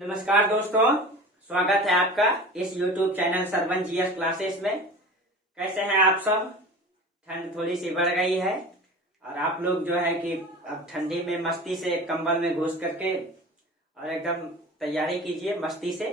नमस्कार दोस्तों, स्वागत है आपका इस YouTube channel Sarvan GS classes में। कैसे हैं आप सब? ठंड थोड़ी सी बढ़ गई है और आप लोग जो है कि अब ठंडी में मस्ती से कंबल में घुस करके और एकदम तैयारी कीजिए मस्ती से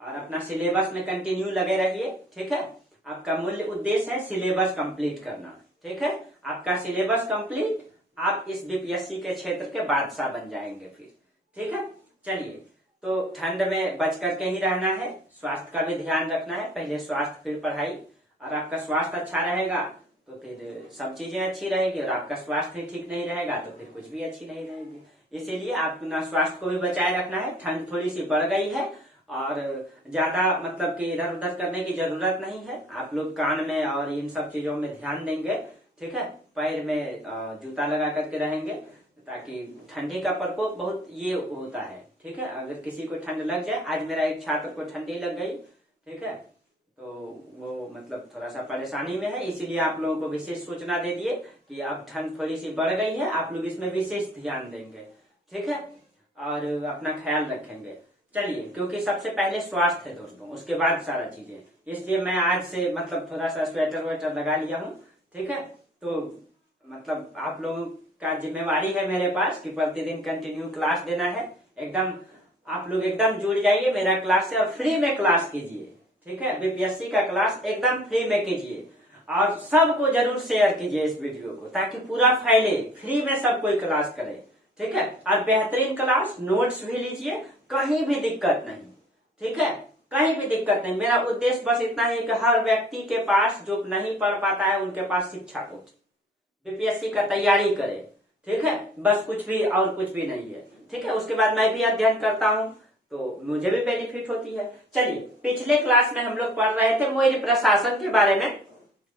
और अपना सिलेबस में कंटिन्यू लगे रहिए। ठीक है, आपका मूल उद्देश्य है सिलेबस कंप्लीट करना। ठीक है, आपका सिलेबस कंप्लीट, आप इस बीपीएससी के क्षेत्र के बादशाह बन जाएंगे फिर। ठीक है, चलिए, तो ठंड में बच करके ही रहना है, स्वास्थ्य का भी ध्यान रखना है। पहले स्वास्थ्य फिर पढ़ाई, और आपका स्वास्थ्य अच्छा रहेगा तो फिर सब चीजें अच्छी रहेगी, और आपका स्वास्थ्य ही ठीक नहीं रहेगा तो फिर कुछ भी अच्छी नहीं रहेगी। इसीलिए अपना स्वास्थ्य को भी बचाए रखना है। ठंड थोड़ी सी बढ़ गई है और ज्यादा मतलब कि इधर उधर करने की जरूरत नहीं है। आप लोग कान में और इन सब चीजों में ध्यान देंगे। ठीक है, पैर में जूता लगा करके रहेंगे ताकि ठंडी का प्रकोप बहुत ये होता है। ठीक है, अगर किसी को ठंड लग जाए, आज मेरा एक छात्र को ठंडी लग गई, ठीक है, तो वो मतलब थोड़ा सा परेशानी में है। इसीलिए आप लोगों को विशेष सूचना दे दिए कि अब ठंड थोड़ी सी बढ़ गई है, आप लोग इसमें विशेष ध्यान देंगे। ठीक है, और अपना ख्याल रखेंगे। चलिए, क्योंकि सबसे पहले स्वास्थ्य है दोस्तों, उसके बाद सारा चीजें, इसलिए मैं आज से मतलब थोड़ा सा स्वेटर वेटर लगा लिया हूँ। ठीक है, तो मतलब आप लोगों का जिम्मेवारी है मेरे पास कि प्रतिदिन कंटिन्यू क्लास देना है। एकदम आप लोग एकदम जुड़ जाइए मेरा क्लास से और फ्री में क्लास कीजिए। ठीक है, बीपीएससी का क्लास एकदम फ्री में कीजिए और सबको जरूर शेयर कीजिए इस वीडियो को, ताकि पूरा फैले, फ्री में सब कोई क्लास करे। ठीक है, और बेहतरीन क्लास, नोट्स भी लीजिए, कहीं भी दिक्कत नहीं। ठीक है, कहीं भी दिक्कत नहीं। मेरा उद्देश्य बस इतना है कि हर व्यक्ति के पास जो नहीं पढ़ पाता है उनके पास शिक्षा पहुंचे, बीपीएससी का तैयारी करे। ठीक है, बस कुछ भी और कुछ भी नहीं है। ठीक है, उसके बाद मैं भी अध्ययन करता हूँ तो मुझे भी बेनिफिट होती है। चलिए, पिछले क्लास में हम लोग पढ़ रहे थे मोदी प्रशासन के बारे में,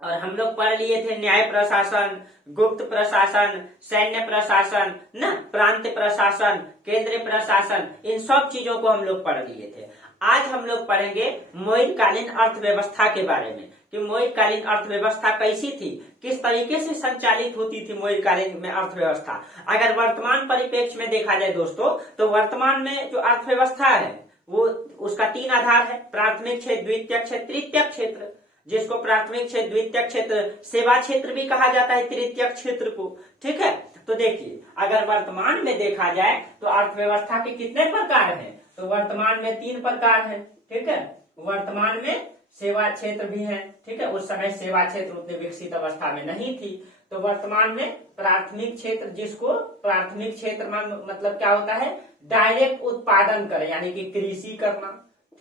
और हम लोग पढ़ लिए थे न्याय प्रशासन, गुप्त प्रशासन, सैन्य प्रशासन, न प्रांत प्रशासन, केंद्रीय प्रशासन, इन सब चीजों को हम लोग पढ़ लिए थे। आज हम लोग पढ़ेंगे मौर्यकालीन अर्थव्यवस्था के बारे में कि मौर्यकालीन अर्थव्यवस्था कैसी थी, किस तरीके से संचालित होती थी मौर्यकालीन में अर्थव्यवस्था। अगर वर्तमान परिप्रेक्ष्य में देखा जाए दोस्तों, तो वर्तमान में जो अर्थव्यवस्था है वो उसका 3 आधार है: प्राथमिक क्षेत्र, द्वितीयक क्षेत्र, तृतीयक क्षेत्र। जिसको प्राथमिक क्षेत्र, द्वितीयक क्षेत्र, सेवा क्षेत्र भी कहा जाता है तृतीयक क्षेत्र को। ठीक है, तो देखिए, अगर वर्तमान में देखा जाए तो अर्थव्यवस्था के कितने प्रकार हैं, तो वर्तमान में 3 प्रकार हैं। ठीक है, वर्तमान में सेवा क्षेत्र भी है। ठीक है, उस समय सेवा क्षेत्र उतने विकसित अवस्था में नहीं थी। तो वर्तमान में प्राथमिक क्षेत्र, जिसको प्राथमिक क्षेत्र में मतलब क्या होता है, डायरेक्ट उत्पादन करे, यानी कि कृषि करना।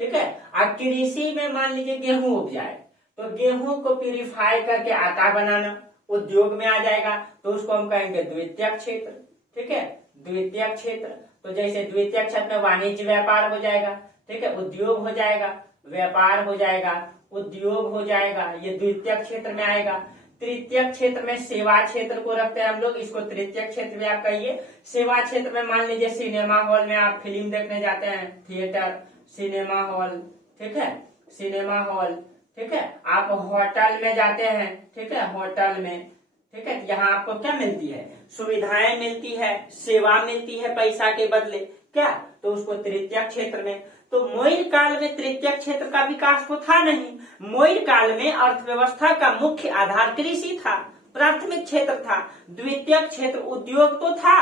ठीक है, और कृषि में मान लीजिए गेहूं उपजाए तो गेहूं को प्यूरिफाई करके आटा बनाना उद्योग में आ जाएगा, तो उसको हम कहेंगे द्वितीयक क्षेत्र। ठीक है, द्वितीयक क्षेत्र। तो जैसे द्वितीयक क्षेत्र में वाणिज्य व्यापार हो जाएगा, ठीक है, उद्योग हो जाएगा, व्यापार हो जाएगा, उद्योग हो जाएगा, ये द्वितीयक क्षेत्र में आएगा। तृतीयक क्षेत्र में सेवा क्षेत्र को रखते हैं हम लोग, इसको तृतीयक क्षेत्र भी आप कहिए। सेवा क्षेत्र में मान लीजिए सिनेमा हॉल में आप फिल्म देखने जाते हैं, थिएटर, सिनेमा हॉल। ठीक है, सिनेमा हॉल। ठीक है, आप होटल में जाते हैं, ठीक है, होटल में, ठीक है, यहाँ आपको क्या मिलती है, सुविधाएं मिलती है, सेवा मिलती है पैसा के बदले, क्या, तो उसको तृतीयक क्षेत्र में। तो मौर्य काल में तृतीयक क्षेत्र का विकास तो था नहीं। मौर्य काल में अर्थव्यवस्था का मुख्य आधार कृषि था, प्राथमिक क्षेत्र था। द्वितीयक क्षेत्र उद्योग तो था,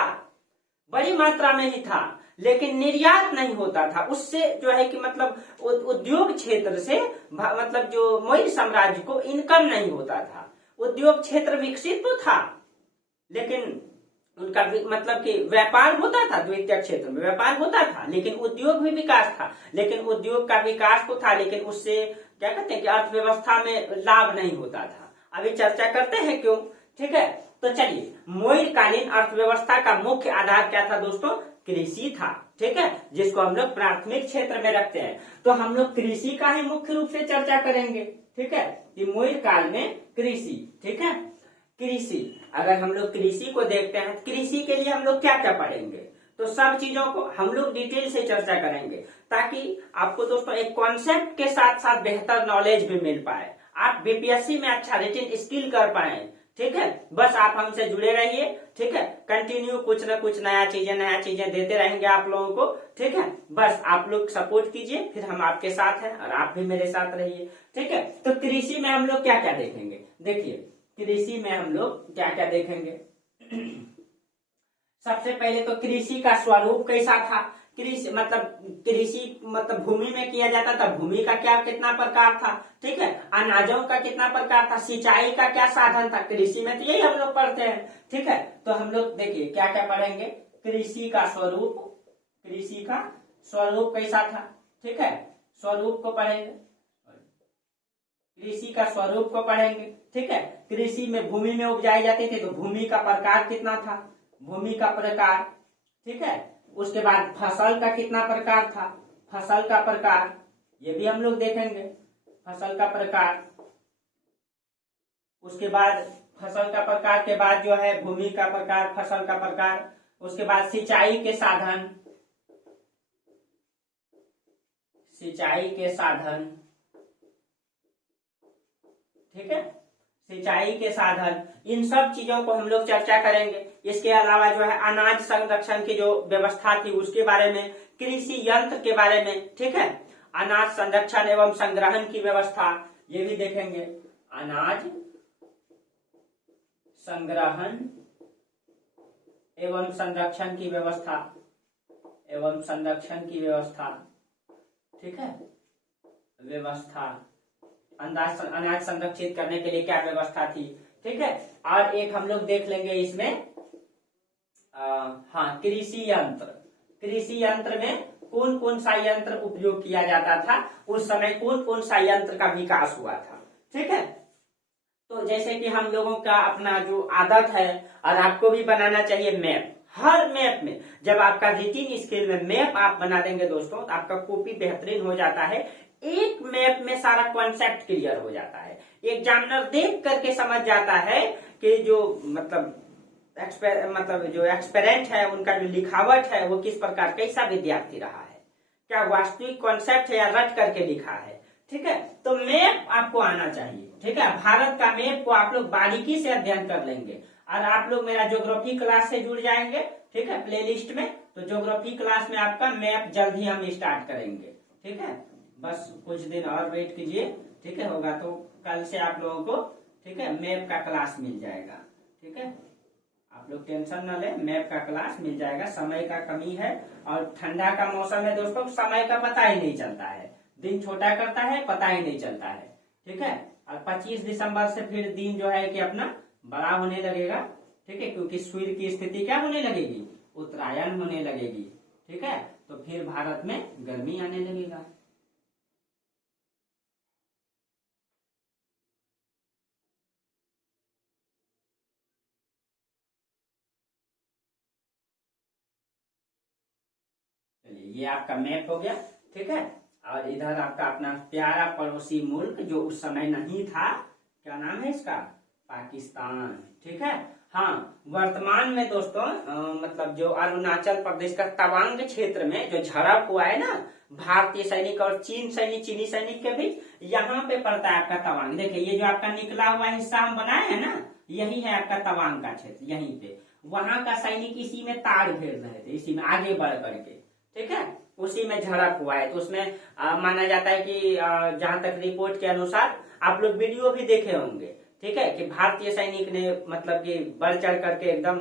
बड़ी मात्रा में ही था, लेकिन निर्यात नहीं होता था। उससे जो है कि मतलब उद्योग क्षेत्र से मतलब जो मौर्य साम्राज्य को इनकम नहीं होता था। उद्योग क्षेत्र विकसित तो था, लेकिन उनका मतलब कि व्यापार होता था, द्वितीय क्षेत्र में व्यापार होता था, लेकिन उद्योग भी विकास था। लेकिन उद्योग का विकास तो था, लेकिन उससे क्या कहते हैं कि अर्थव्यवस्था में लाभ नहीं होता था। अभी चर्चा करते हैं क्यों। ठीक है, तो चलिए, मौर्यकालीन अर्थव्यवस्था का मुख्य आधार क्या था दोस्तों, कृषि था। ठीक है, जिसको हम लोग प्राथमिक क्षेत्र में रखते हैं। तो हम लोग कृषि का ही मुख्य रूप से चर्चा करेंगे। ठीक है, कि मौर्य काल में कृषि। ठीक है, कृषि, अगर हम लोग कृषि को देखते हैं, कृषि के लिए हम लोग क्या क्या पढ़ेंगे, तो सब चीजों को हम लोग डिटेल से चर्चा करेंगे, ताकि आपको दोस्तों एक कॉन्सेप्ट के साथ साथ बेहतर नॉलेज भी मिल पाए, आप बीपीएससी में अच्छा रिटन स्किल कर पाए। ठीक है, बस आप हमसे जुड़े रहिए। ठीक है, कंटिन्यू कुछ ना कुछ नया चीजें देते रहेंगे आप लोगों को। ठीक है, बस आप लोग सपोर्ट कीजिए, फिर हम आपके साथ हैं और आप भी मेरे साथ रहिए। ठीक है, तो कृषि में हम लोग क्या क्या देखेंगे, देखिए कृषि में हम लोग क्या क्या देखेंगे। सबसे पहले तो कृषि का स्वरूप कैसा था। कृषि मतलब भूमि में किया जाता था, भूमि का क्या कितना प्रकार था। ठीक है, अनाजों का कितना प्रकार था, सिंचाई का क्या साधन था, कृषि में तो यही हम लोग पढ़ते हैं। ठीक है, तो हम लोग देखिए क्या क्या पढ़ेंगे। कृषि का स्वरूप कैसा था। ठीक है, स्वरूप को पढ़ेंगे, कृषि का स्वरूप को पढ़ेंगे। ठीक है, कृषि में भूमि में उपजाई जाती थी तो भूमि का प्रकार कितना था, भूमि का प्रकार। ठीक है, उसके बाद फसल का कितना प्रकार था, फसल का प्रकार, ये भी हम लोग देखेंगे, फसल का प्रकार। उसके बाद फसल का प्रकार के बाद जो है भूमि का प्रकार, फसल का प्रकार। उसके बाद सिंचाई के साधन, ठीक है, सिंचाई के साधन, इन सब चीजों को हम लोग चर्चा करेंगे। इसके अलावा जो है अनाज संरक्षण की जो व्यवस्था थी उसके बारे में, कृषि यंत्र के बारे में। ठीक है, अनाज संरक्षण एवं संग्रहण की व्यवस्था, ये भी देखेंगे। अनाज संग्रहण एवं संरक्षण की व्यवस्था, ठीक है, अनाज संरक्षित करने के लिए क्या व्यवस्था थी। ठीक है, और एक हम लोग देख लेंगे इसमें हाँ कृषि यंत्र में कौन कौन सा यंत्र उपयोग किया जाता था, उस समय कौन कौन सा यंत्र का विकास हुआ था। ठीक है, तो जैसे कि हम लोगों का अपना जो आदत है और आपको भी बनाना चाहिए मैप। हर मैप में जब आपका रीडिंग स्किल में मैप आप बना देंगे दोस्तों तो आपका कॉपी बेहतरीन हो जाता है। एक मैप में सारा कॉन्सेप्ट क्लियर हो जाता है, एग्जामिनर देख करके समझ जाता है कि जो जो एक्सपेरेंट है उनका जो लिखावट है वो किस प्रकार, कैसा विद्यार्थी रहा है, क्या वास्तविक कॉन्सेप्ट है या रट करके लिखा है। ठीक है, तो मैप आपको आना चाहिए। ठीक है, भारत का मैप को आप लोग बारीकी से अध्ययन कर लेंगे और आप लोग मेरा ज्योग्राफी क्लास से जुड़ जाएंगे। ठीक है, प्लेलिस्ट में, तो ज्योग्राफी क्लास में आपका मैप जल्द ही हम स्टार्ट करेंगे। ठीक है, बस कुछ दिन और वेट कीजिए। ठीक है, होगा तो कल से आप लोगों को, ठीक है, मैप का क्लास मिल जाएगा। ठीक है, आप लोग टेंशन न ले, मैप का क्लास मिल जाएगा। समय का कमी है और ठंडा का मौसम है दोस्तों, समय का पता ही नहीं चलता है, दिन छोटा करता है, पता ही नहीं चलता है। ठीक है, और 25 दिसंबर से फिर दिन जो है कि अपना बड़ा होने लगेगा। ठीक है, क्योंकि सूर्य की स्थिति क्या होने लगेगी, उत्तरायण होने लगेगी। ठीक है, तो फिर भारत में गर्मी आने लगेगा। चलिए, ये आपका मैप हो गया। ठीक है, और इधर आपका अपना प्यारा पड़ोसी मुल्क जो उस समय नहीं था, क्या नाम है इसका, पाकिस्तान। ठीक है, हाँ, वर्तमान में दोस्तों मतलब जो अरुणाचल प्रदेश का तवांग क्षेत्र में जो झड़प हुआ है ना भारतीय सैनिक और चीनी सैनिक के बीच, यहाँ पे पड़ता है आपका तवांग। देखिए ये जो आपका निकला हुआ हिस्सा हम बनाए हैं ना, यही है आपका तवांग का क्षेत्र। यहीं पे वहां का सैनिक इसी में ताड़ घेर रहे थे, इसी में आगे बढ़ करके। ठीक है, उसी में झड़प हुआ है। तो उसमें माना जाता है कि जहां तक रिपोर्ट के अनुसार, आप लोग वीडियो भी देखे होंगे। ठीक है, कि भारतीय सैनिक ने मतलब कि बढ़ चढ़ करके एकदम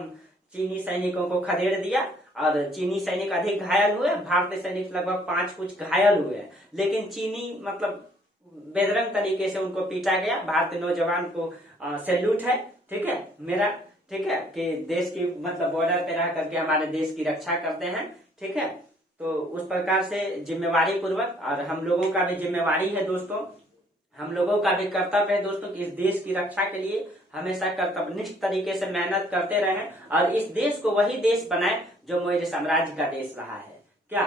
चीनी सैनिकों को खदेड़ दिया और चीनी सैनिक अधिक घायल हुए, भारतीय सैनिक लगभग 5 कुछ घायल हुए। लेकिन चीनी मतलब बेदरंग तरीके से उनको पीटा गया। भारतीय नौजवान को सैल्यूट है। ठीक है मेरा, ठीक है, कि देश की मतलब बॉर्डर पे रह करके हमारे देश की रक्षा करते हैं। ठीक है, तो उस प्रकार से जिम्मेवारी पूर्वक, और हम लोगों का भी जिम्मेवारी है दोस्तों, हम लोगों का भी कर्तव्य है दोस्तों कि इस देश की रक्षा के लिए हमेशा कर्तव्यनिष्ठ तरीके से मेहनत करते रहें और इस देश को वही देश बनाए जो मौर्य साम्राज्य का देश रहा है। क्या,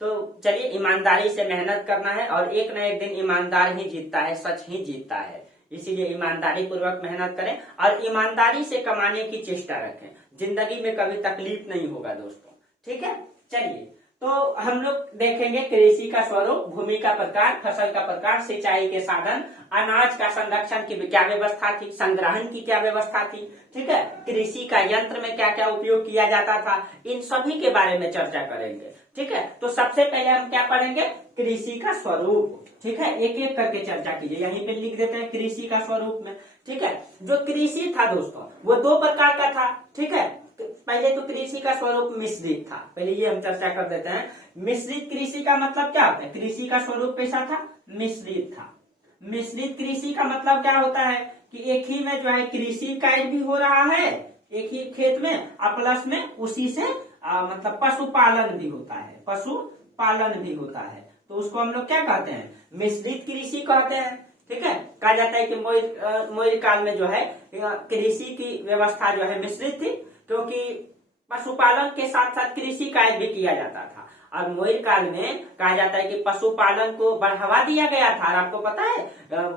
तो चलिए ईमानदारी से मेहनत करना है और एक न एक दिन ईमानदार ही जीतता है, सच ही जीतता है। इसीलिए ईमानदारी पूर्वक मेहनत करें और ईमानदारी से कमाने की चेष्टा रखें। जिंदगी में कभी तकलीफ नहीं होगा दोस्तों। ठीक है, चलिए, तो हम लोग देखेंगे कृषि का स्वरूप, भूमि का प्रकार, फसल का प्रकार, सिंचाई के साधन, अनाज का संरक्षण की क्या व्यवस्था थी, संग्रहण की क्या व्यवस्था थी, ठीक है, कृषि का यंत्र में क्या क्या उपयोग किया जाता था, इन सभी के बारे में चर्चा करेंगे। ठीक है, तो सबसे पहले हम क्या पढ़ेंगे, कृषि का स्वरूप। ठीक है, एक एक करके चर्चा कीजिए, यहीं पे लिख देते हैं कृषि का स्वरूप में। ठीक है, जो कृषि था दोस्तों वो दो प्रकार का था। ठीक है, पहले तो कृषि का स्वरूप मिश्रित था, पहले ये हम चर्चा कर देते हैं। मिश्रित कृषि का मतलब क्या होता है, कृषि का स्वरूप कैसा था, मिश्रित था। मिश्रित कृषि का मतलब क्या होता है कि एक ही में जो है कृषि कार्य भी हो रहा है एक ही खेत में, और प्लस में उसी से मतलब पशुपालन भी होता है, पशुपालन भी होता है, तो उसको हम लोग क्या कहते हैं, मिश्रित कृषि कहते हैं। ठीक है, कहा जाता है कि मौर्य काल में जो है कृषि की व्यवस्था जो है मिश्रित थी, क्योंकि पशुपालन के साथ साथ कृषि कार्य भी किया जाता था। और मौर्य काल में कहा जाता है कि पशुपालन को बढ़ावा दिया गया था। और आपको पता है,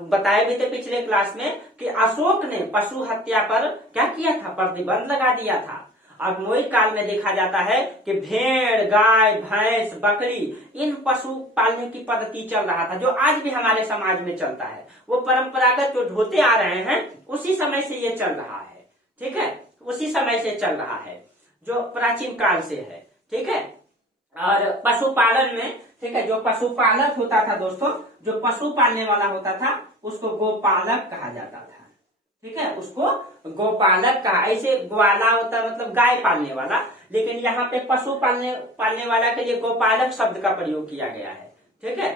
बताए भी थे पिछले क्लास में कि अशोक ने पशु हत्या पर क्या किया था, प्रतिबंध लगा दिया था। और मौर्य काल में देखा जाता है कि भेड़, गाय, भैंस, बकरी, इन पशु पालने की पद्धति चल रहा था, जो आज भी हमारे समाज में चलता है। वो परंपरागत जो ढोते आ रहे हैं उसी समय से ये चल रहा है। ठीक है, उसी समय से चल रहा है, जो प्राचीन काल से है। ठीक है, और पशुपालन में, ठीक है, जो पशुपालक होता था दोस्तों, जो पशु पालने वाला होता था उसको गोपालक कहा जाता था। ठीक है, उसको गोपालक कहा। ऐसे ग्वाला होता है मतलब गाय पालने वाला, लेकिन यहाँ पे पशु पालने वाला के लिए गोपालक शब्द का प्रयोग किया गया है। ठीक है,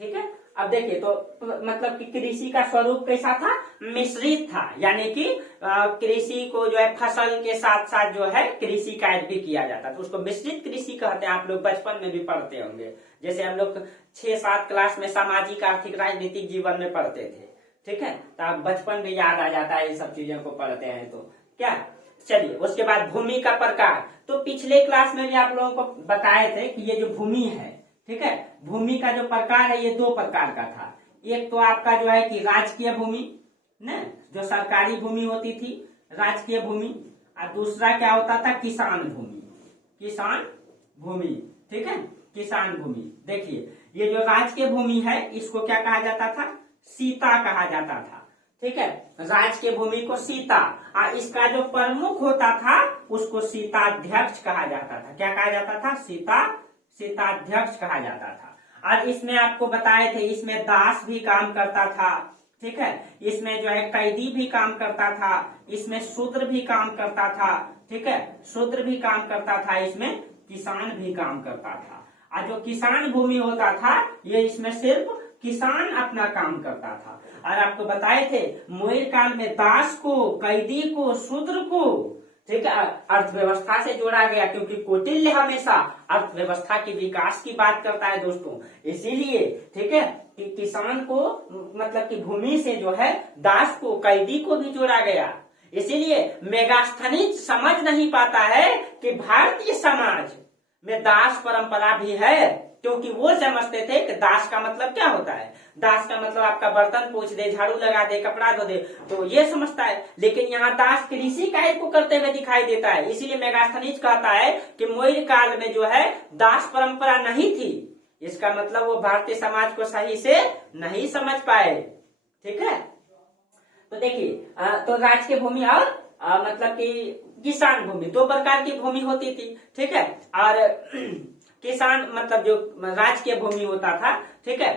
ठीक है, अब देखिए तो मतलब कि कृषि का स्वरूप कैसा था, मिश्रित था, यानी कि कृषि को जो है फसल के साथ साथ जो है कृषि कार्य भी किया जाता था, तो उसको मिश्रित कृषि कहते हैं। आप लोग बचपन में भी पढ़ते होंगे, जैसे हम लोग 6-7 क्लास में सामाजिक, आर्थिक, राजनीतिक जीवन में पढ़ते थे। ठीक है, तो आप बचपन में याद आ जाता है, इन सब चीजों को पढ़ते हैं तो क्या। चलिए, उसके बाद भूमि का प्रकार, तो पिछले क्लास में भी आप लोगों को बताए थे कि ये जो भूमि है, ठीक है, भूमि का जो प्रकार है ये 2 प्रकार का था। एक तो आपका जो है कि राजकीय भूमि न, जो सरकारी भूमि होती थी, राजकीय भूमि, और दूसरा क्या होता था, किसान भूमि, किसान भूमि। ठीक है, किसान भूमि। देखिए, ये जो राजकीय भूमि है इसको क्या कहा जाता था, सीता कहा जाता था। ठीक है, राजकीय भूमि को सीता, और इसका जो प्रमुख होता था उसको सीताध्यक्ष कहा जाता था। क्या कहा जाता था, सीताध्यक्ष कहा जाता था। और इसमें आपको बताए थे, इसमें दास भी काम करता था। ठीक है, इसमें जो है कैदी भी काम करता था, इसमें शूद्र भी काम करता था। ठीक है, शूद्र भी काम करता था, इसमें किसान भी काम करता था। और जो किसान भूमि होता था ये इसमें सिर्फ किसान अपना काम करता था। और आपको बताए थे मौर्य काल में दास को, कैदी को, शूद्र को, ठीक है, अर्थव्यवस्था से जोड़ा गया, क्योंकि कौटिल्य हमेशा अर्थव्यवस्था के विकास की बात करता है दोस्तों। इसीलिए ठीक है कि किसान को मतलब कि भूमि से जो है दास को, कैदी को भी जोड़ा गया। इसीलिए मेगास्थनीज समझ नहीं पाता है कि भारतीय समाज में दास परंपरा भी है, क्योंकि वो समझते थे कि दास का मतलब क्या होता है, दास का मतलब आपका बर्तन पोंछ दे, झाड़ू लगा दे, कपड़ा धो दे, तो ये समझता है। लेकिन यहाँ दास कृषि कार्य को करते हुए दिखाई देता है। इसीलिए मेगास्थनीज कहता है कि मौर्य काल में जो है दास परंपरा नहीं थी। इसका मतलब वो भारतीय समाज को सही से नहीं समझ पाए। ठीक है, तो देखिए, तो राजकीय भूमि और मतलब कि किसान भूमि, 2 प्रकार की भूमि होती थी। ठीक है, और किसान मतलब जो राजकीय भूमि होता था, ठीक है,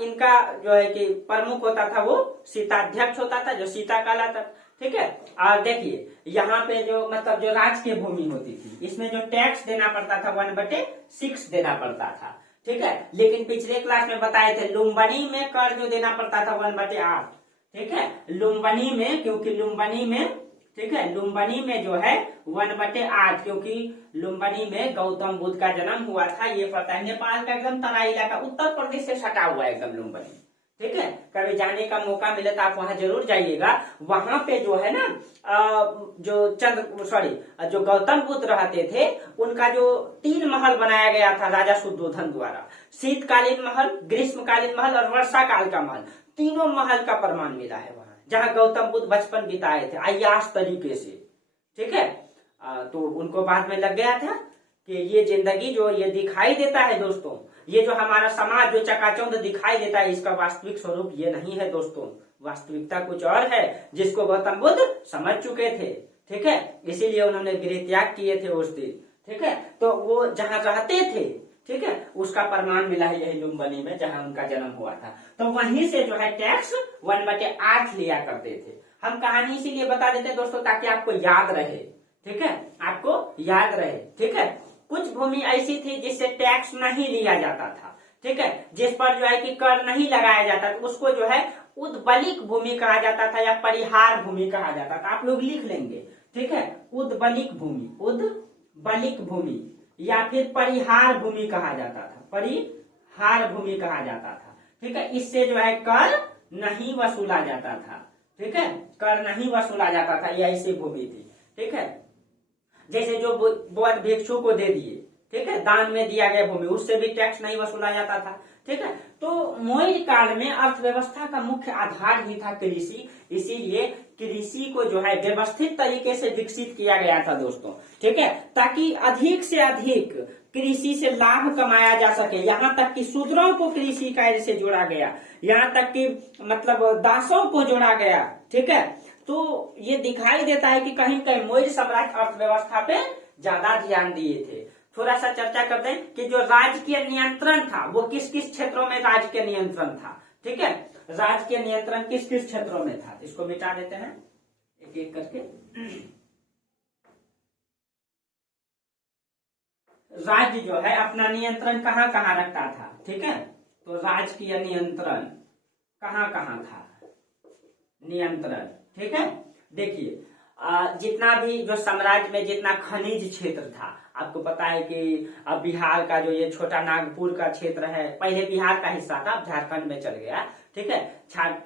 इनका जो है कि प्रमुख होता था वो सीताध्यक्ष होता था, जो सीता कहलाता। ठीक है, और देखिए यहाँ पे जो मतलब जो राजकीय भूमि होती थी इसमें जो टैक्स देना पड़ता था 1/6 देना पड़ता था। ठीक है, लेकिन पिछले क्लास में बताए थे लुम्बनी में कर जो देना पड़ता था 1/8। ठीक है, लुम्बनी में, क्योंकि लुम्बनी में, ठीक है, लुम्बनी में जो है 1/8, क्योंकि लुम्बनी में गौतम बुद्ध का जन्म हुआ था। ये पता है, नेपाल का एकदम तराई इलाका, उत्तर प्रदेश से सटा हुआ है एकदम लुम्बनी। ठीक है, कभी जाने का मौका मिले तो आप वहां जरूर जाइएगा। वहां पे जो है ना जो गौतम बुद्ध रहते थे उनका जो 3 महल बनाया गया था राजा शुद्धोधन द्वारा, शीतकालीन महल, ग्रीष्मकालीन महल और वर्षा काल का महल, तीनों महल का प्रमाण मिला है वहां, जहां गौतम बुद्ध बचपन बिताए थे अय्याश तरीके से। ठीक है, तो उनको बाद में लग गया था कि ये जिंदगी जो ये दिखाई देता है दोस्तों, ये जो हमारा समाज जो चकाचौंध दिखाई देता है, इसका वास्तविक स्वरूप ये नहीं है दोस्तों। वास्तविकता कुछ और है, जिसको गौतम बुद्ध समझ चुके थे। ठीक है, इसीलिए उन्होंने गृह त्याग किए थे उस दिन। ठीक है, तो वो जहाँ रहते थे, ठीक है, उसका प्रमाण मिला है यही लुम्बिनी में, जहाँ उनका जन्म हुआ था। तो वहीं से जो है टैक्स 1/8 लिया करते थे। हम कहानी इसीलिए बता देते हैं दोस्तों, ताकि आपको याद रहे। ठीक है, आपको याद रहे। ठीक है, कुछ भूमि ऐसी थी जिससे टैक्स नहीं लिया जाता था। ठीक है, जिस पर जो है कि कर नहीं लगाया जाता था, उसको जो है उद्बलिक भूमि कहा जाता था या परिहार भूमि कहा जाता था। आप लोग लिख लेंगे। ठीक है, उद्बलिक भूमि, उद्बलिक भूमि या फिर परिहार भूमि कहा जाता था, परिहार भूमि कहा जाता था। ठीक है, इससे जो है कर नहीं वसूला जाता था। ठीक है, कर नहीं वसूला जाता था, यह ऐसी भूमि थी। ठीक है, जैसे जो बौद्ध भिक्षु को दे दिए, ठीक है, दान में दिया गया भूमि, उससे भी टैक्स नहीं वसूला जाता था। ठीक है, तो मौर्य काल में अर्थव्यवस्था का मुख्य आधार ही था कृषि, इसीलिए कृषि को जो है व्यवस्थित तरीके से विकसित किया गया था दोस्तों। ठीक है, ताकि अधिक से अधिक कृषि से लाभ कमाया जा सके। यहाँ तक कि शूद्रों को कृषि कार्य से जोड़ा गया, यहाँ तक कि मतलब दासों को जोड़ा गया। ठीक है, तो ये दिखाई देता है कि कहीं कहीं मौर्य साम्राज्य अर्थव्यवस्था पे ज्यादा ध्यान दिए थे। थोड़ा सा चर्चा करते हैं कि जो राजकीय नियंत्रण था वो किस किस क्षेत्रों में राजकीय नियंत्रण था। ठीक है, राजकीय नियंत्रण किस किस क्षेत्रों में था, इसको मिटा देते हैं एक एक करके। राज्य जो है अपना नियंत्रण कहाँ कहाँ रखता था। ठीक है, तो राजकीय नियंत्रण कहाँ कहाँ था, नियंत्रण। ठीक है, देखिए जितना भी जो साम्राज्य में जितना खनिज क्षेत्र था, आपको पता है कि अब बिहार का जो ये छोटा नागपुर का क्षेत्र है, पहले बिहार का हिस्सा था, अब झारखंड में चल गया। ठीक है,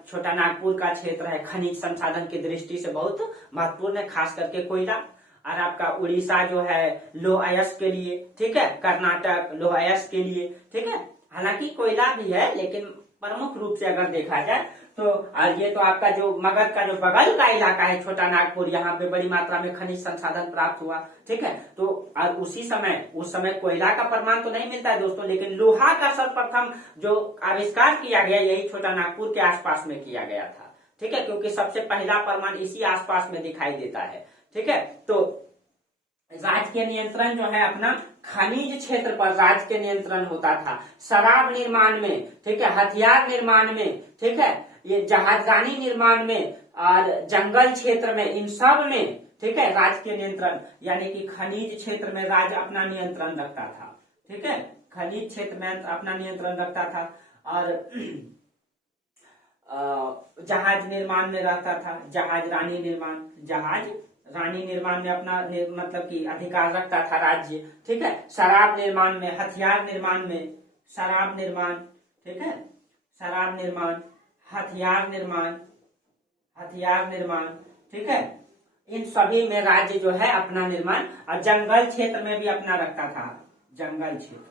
छोटा नागपुर का क्षेत्र है, खनिज संसाधन की दृष्टि से बहुत महत्वपूर्ण है, खास करके कोयला। और आपका उड़ीसा जो है लौह अयस्क के लिए, ठीक है, कर्नाटक लौह अयस्क के लिए। ठीक है, हालांकि कोयला भी है, लेकिन प्रमुख रूप से अगर देखा जाए तो और ये तो आपका जो मगध का जो बगल का इलाका है छोटा नागपुर, यहाँ पे बड़ी मात्रा में खनिज संसाधन प्राप्त हुआ। ठीक है, तो और उस समय कोयला का प्रमाण तो नहीं मिलता है दोस्तों, लेकिन लोहा का सर्वप्रथम जो आविष्कार किया गया यही छोटा नागपुर के आसपास में किया गया था। ठीक है, क्योंकि सबसे पहला प्रमाण इसी आसपास में दिखाई देता है। ठीक है, तो राजकीय नियंत्रण जो है अपना खनिज क्षेत्र पर राजकीय नियंत्रण होता था। शराब निर्माण में, ठीक है, हथियार निर्माण में, ठीक है, ये जहाजरानी निर्माण में और जंगल क्षेत्र में, इन सब में, ठीक है, राजकीय नियंत्रण यानी कि खनिज क्षेत्र में राज्य अपना नियंत्रण रखता था। ठीक है, खनिज क्षेत्र में अपना नियंत्रण रखता था और जहाज निर्माण में रहता था, जहाज रानी निर्माण में अपना मतलब कि अधिकार रखता था राज्य। ठीक है, शराब निर्माण में, हथियार निर्माण में, शराब निर्माण, ठीक है, शराब निर्माण, हथियार निर्माण, ठीक है, इन सभी में राज्य जो है अपना निर्माण, और जंगल क्षेत्र में भी अपना रखता था, जंगल क्षेत्र,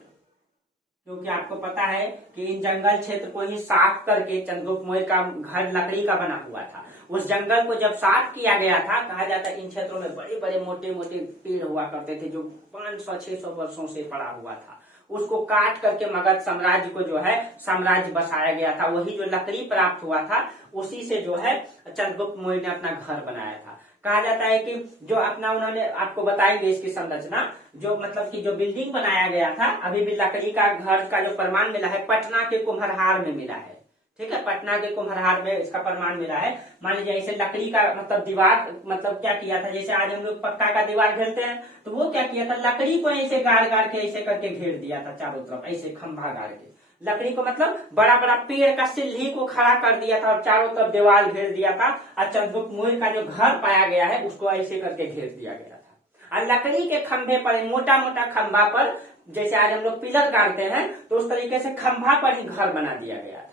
क्योंकि आपको पता है कि इन जंगल क्षेत्र को ही साफ करके चंद्रगुप्त मौर्य का घर लकड़ी का बना हुआ था। उस जंगल को जब साफ किया गया था, कहा जाता है इन क्षेत्रों में बड़े बड़े मोटे मोटे पेड़ हुआ करते थे जो 500-600 वर्षों से पड़ा हुआ था। उसको काट करके मगध साम्राज्य को जो है साम्राज्य बसाया गया था। वही जो लकड़ी प्राप्त हुआ था उसी से जो है चंद्रगुप्त मौर्य ने अपना घर बनाया था। कहा जाता है कि जो अपना उन्होंने आपको बताई गई इसकी संरचना, जो मतलब कि जो बिल्डिंग बनाया गया था, अभी भी लकड़ी का घर का जो प्रमाण मिला है पटना के कुम्हरहार में मिला है। ठीक है, पटना के कुम्हरहार में इसका प्रमाण मिला है। मान लीजिए ऐसे लकड़ी का मतलब दीवार, मतलब क्या किया था, जैसे आज हम लोग पक्का का दीवार घेरते हैं, तो वो क्या किया था, लकड़ी को ऐसे गाड़ गाड़ के ऐसे करके घेर दिया था चारों तरफ, ऐसे खंभा गाड़ के लकड़ी को, मतलब बड़ा बड़ा पेड़ का सिल्ली को खड़ा कर दिया था और चारों तरफ दीवार घेर दिया था। और चंद्रगुप्त मौर्य का जो घर पाया गया है उसको ऐसे करके घेर दिया गया था। और लकड़ी के खंभे पर, मोटा मोटा खंभा पर, जैसे आज हम लोग पिलर गाड़ते हैं, तो उस तरीके से खंभा पर ही घर बना दिया गया था।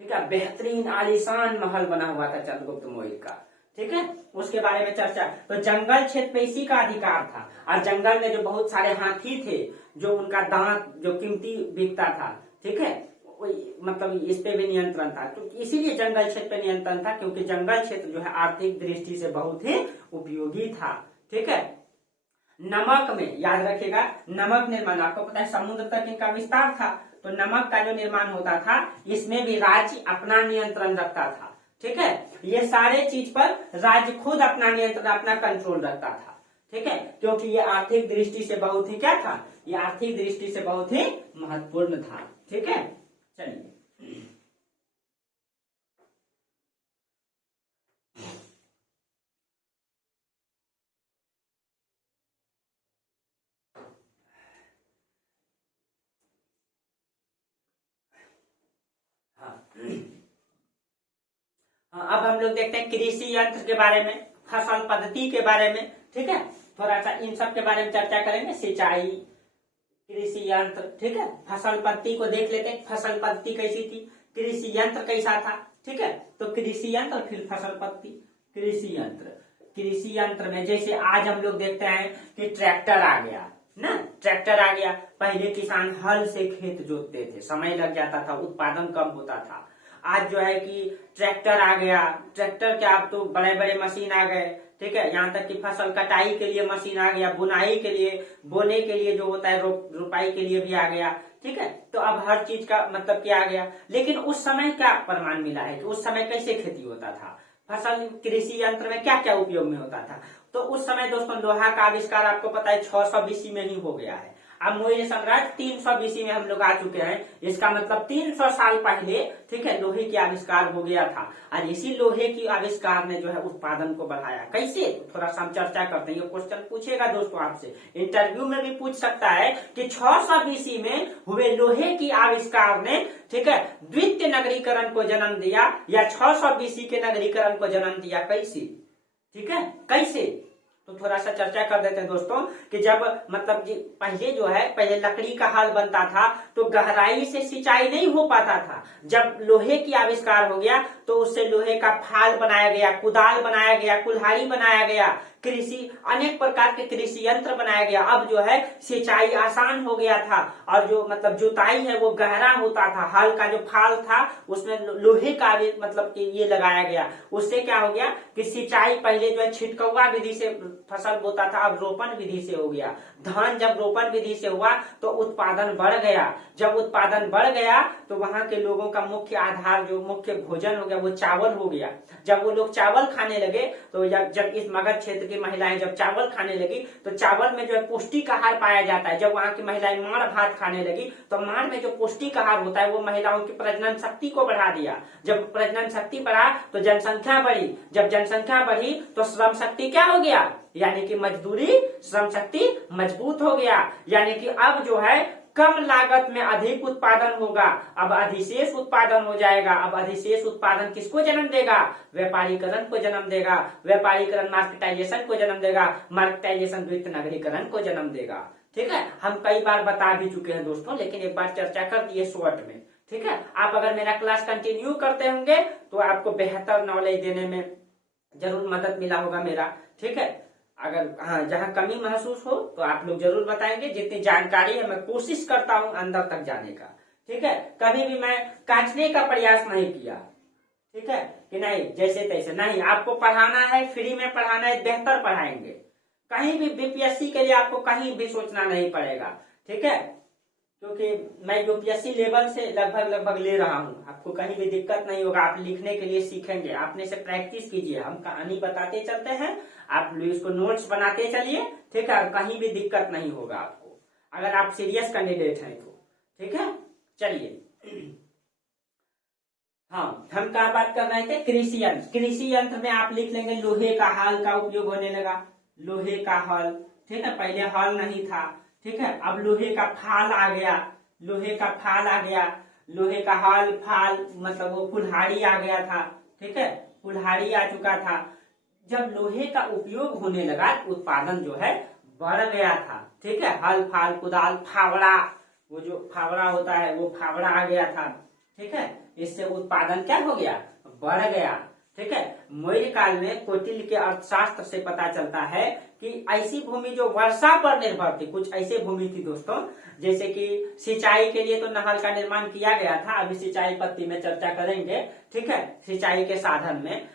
ठीक है, बेहतरीन आलीशान महल बना हुआ था चंद्रगुप्त मौर्य का। ठीक है, उसके बारे में चर्चा। तो जंगल क्षेत्र में इसी का अधिकार था, और जंगल में जो बहुत सारे हाथी थे, जो उनका दांत जो कीमती बिकता था, ठीक है, मतलब इस पे भी नियंत्रण था। तो इसीलिए जंगल क्षेत्र पे नियंत्रण था, क्योंकि जंगल क्षेत्र जो है आर्थिक दृष्टि से बहुत ही उपयोगी था। ठीक है, नमक में, याद रखिएगा, नमक निर्माण, आपको पता है समुद्र तक इनका विस्तार था, तो नमक का जो निर्माण होता था इसमें भी राज्य अपना नियंत्रण रखता था। ठीक है, ये सारे चीज पर राज्य खुद अपना नियंत्रण, अपना कंट्रोल रखता था। ठीक है, क्योंकि ये आर्थिक दृष्टि से बहुत ही क्या था, ये आर्थिक दृष्टि से बहुत ही महत्वपूर्ण था। ठीक है, चलिए अब हम लोग देखते हैं कृषि यंत्र के बारे में, फसल पद्धति के बारे में। ठीक है, थोड़ा सा इन सब के बारे में चर्चा करेंगे, सिंचाई, कृषि यंत्र। ठीक है, फसल पद्धति को देख लेते हैं, फसल पद्धति कैसी थी, कृषि यंत्र कैसा था। ठीक है, तो कृषि यंत्र फिर फसल पद्धति। कृषि यंत्र, कृषि यंत्र में जैसे आज हम लोग देखते हैं कि ट्रैक्टर आ गया ना, ट्रैक्टर आ गया। पहले किसान हल से खेत जोतते थे, समय लग जाता था, उत्पादन कम होता था। आज जो है कि ट्रैक्टर आ गया, ट्रैक्टर क्या, अब तो बड़े बड़े मशीन आ गए। ठीक है, यहाँ तक कि फसल कटाई के लिए मशीन आ गया, बुनाई के लिए, बोने के लिए जो होता है रोपाई के लिए भी आ गया। ठीक है, तो अब हर चीज का मतलब क्या आ गया। लेकिन उस समय क्या प्रमाण मिला है कि उस समय कैसे खेती होता था, फसल कृषि यंत्र में क्या क्या उपयोग में होता था। तो उस समय दोस्तों लोहा का आविष्कार आपको पता है 600 बीसी में ही हो गया है। अब मौर्य साम्राज्य 300 बीसी में हम लोग आ चुके हैं, इसका मतलब 300 साल पहले, ठीक है, लोहे की आविष्कार हो गया था। और इसी लोहे की आविष्कार ने जो है उत्पादन को बढ़ाया। कैसे, तो थोड़ा सा हम चर्चा करते हैं। ये क्वेश्चन पूछेगा दोस्तों आपसे, इंटरव्यू में भी पूछ सकता है कि 600 बीसी में हुए लोहे की आविष्कार ने, ठीक है, द्वितीय नगरीकरण को जन्म दिया, या 600 बीसी के नगरीकरण को जन्म दिया। कैसे, ठीक है, कैसे, तो थोड़ा सा चर्चा कर देते हैं दोस्तों कि जब मतलब पहले जो है, पहले लकड़ी का हल बनता था तो गहराई से सिंचाई नहीं हो पाता था। जब लोहे की आविष्कार हो गया तो उससे लोहे का फाल बनाया गया, कुदाल बनाया गया, कुल्हाड़ी बनाया गया, कृषि अनेक प्रकार के कृषि यंत्र बनाया गया। अब जो है सिंचाई आसान हो गया था, और जो मतलब जुताई है वो गहरा होता था। हल का जो फाल था उसमें लोहे का मतलब कि ये लगाया गया। उससे क्या हो गया कि सिंचाई पहले जो है छिटकौआ विधि से फसल बोता था, अब रोपण विधि से हो गया। धान जब रोपण विधि से हुआ तो उत्पादन बढ़ गया। जब उत्पादन बढ़ गया तो वहां के लोगों का मुख्य आधार, जो मुख्य भोजन हो गया, वो चावल हो गया। जब वो लोग चावल खाने लगे तो जब इस मगध क्षेत्र की महिलाएं जब चावल खाने लगी तो चावल में जो है पौष्टिक आहार पाया जाता है। जब वहां की महिलाएं माड़ भात खाने लगी तो माड़ में जो पौष्टिक आहार होता है वो महिलाओं की प्रजनन शक्ति को बढ़ा दिया। जब प्रजनन शक्ति बढ़ा तो जनसंख्या बढ़ी। जब जनसंख्या बढ़ी तो श्रम शक्ति क्या हो गया, यानी कि मजदूरी, श्रम शक्ति मजबूत हो गया। यानी कि अब जो है कम लागत में अधिक उत्पादन होगा, अब अधिशेष उत्पादन हो जाएगा। अब अधिशेष उत्पादन किसको जन्म देगा, व्यापारीकरण को जन्म देगा। व्यापारीकरण मार्केटाइजेशन को जन्म देगा। मार्केटाइजेशन द्वितीय नगरीकरण को जन्म देगा। ठीक है, हम कई बार बता भी चुके हैं दोस्तों, लेकिन एक बार चर्चा कर दिए शॉर्ट में। ठीक है, आप अगर मेरा क्लास कंटिन्यू करते होंगे तो आपको बेहतर नॉलेज देने में जरूर मदद मिला होगा मेरा। ठीक है, अगर हाँ जहाँ कमी महसूस हो तो आप लोग जरूर बताएंगे। जितनी जानकारी है मैं कोशिश करता हूँ अंदर तक जाने का। ठीक है, कभी भी मैं काटने का प्रयास नहीं किया। ठीक है, कि नहीं जैसे तैसे नहीं, आपको पढ़ाना है, फ्री में पढ़ाना है, बेहतर पढ़ाएंगे। कहीं भी बीपीएससी के लिए आपको कहीं भी सोचना नहीं पड़ेगा। ठीक है, क्योंकि मैं यूपीएससी लेवल से लगभग ले रहा हूँ, आपको कहीं भी दिक्कत नहीं होगा। आप लिखने के लिए सीखेंगे, आपने से प्रैक्टिस कीजिए, हम कहानी बताते चलते हैं, आप इसको नोट्स बनाते चलिए। ठीक है, कहीं भी दिक्कत नहीं होगा आपको, अगर आप सीरियस कैंडिडेट हैं तो। ठीक है, चलिए हाँ, हम कहा बात कर रहे थे, कृषि यंत्र। कृषि यंत्र में आप लिख लेंगे लोहे का हल का उपयोग होने लगा। लोहे का हल, ठीक है, पहले हल नहीं था। ठीक है, अब लोहे का फाल आ गया। लोहे का फाल आ गया, लोहे का हल फाल मतलब वो कुल्हाड़ी आ गया था। ठीक है, कुल्हाड़ी आ चुका था। जब लोहे का उपयोग होने लगा उत्पादन जो है बढ़ गया था। ठीक है, हल फाल कुदाल फावड़ा, वो जो फावड़ा होता है वो फावड़ा आ गया था। ठीक है, इससे उत्पादन क्या हो गया, बढ़ गया। ठीक है, मौर्य काल में कौटिल्य के अर्थशास्त्र से पता चलता है कि ऐसी भूमि जो वर्षा पर निर्भर थी, कुछ ऐसी भूमि थी दोस्तों, जैसे कि सिंचाई के लिए तो नहर का निर्माण किया गया था, अभी सिंचाई पद्धति में चर्चा करेंगे। ठीक है, सिंचाई के साधन में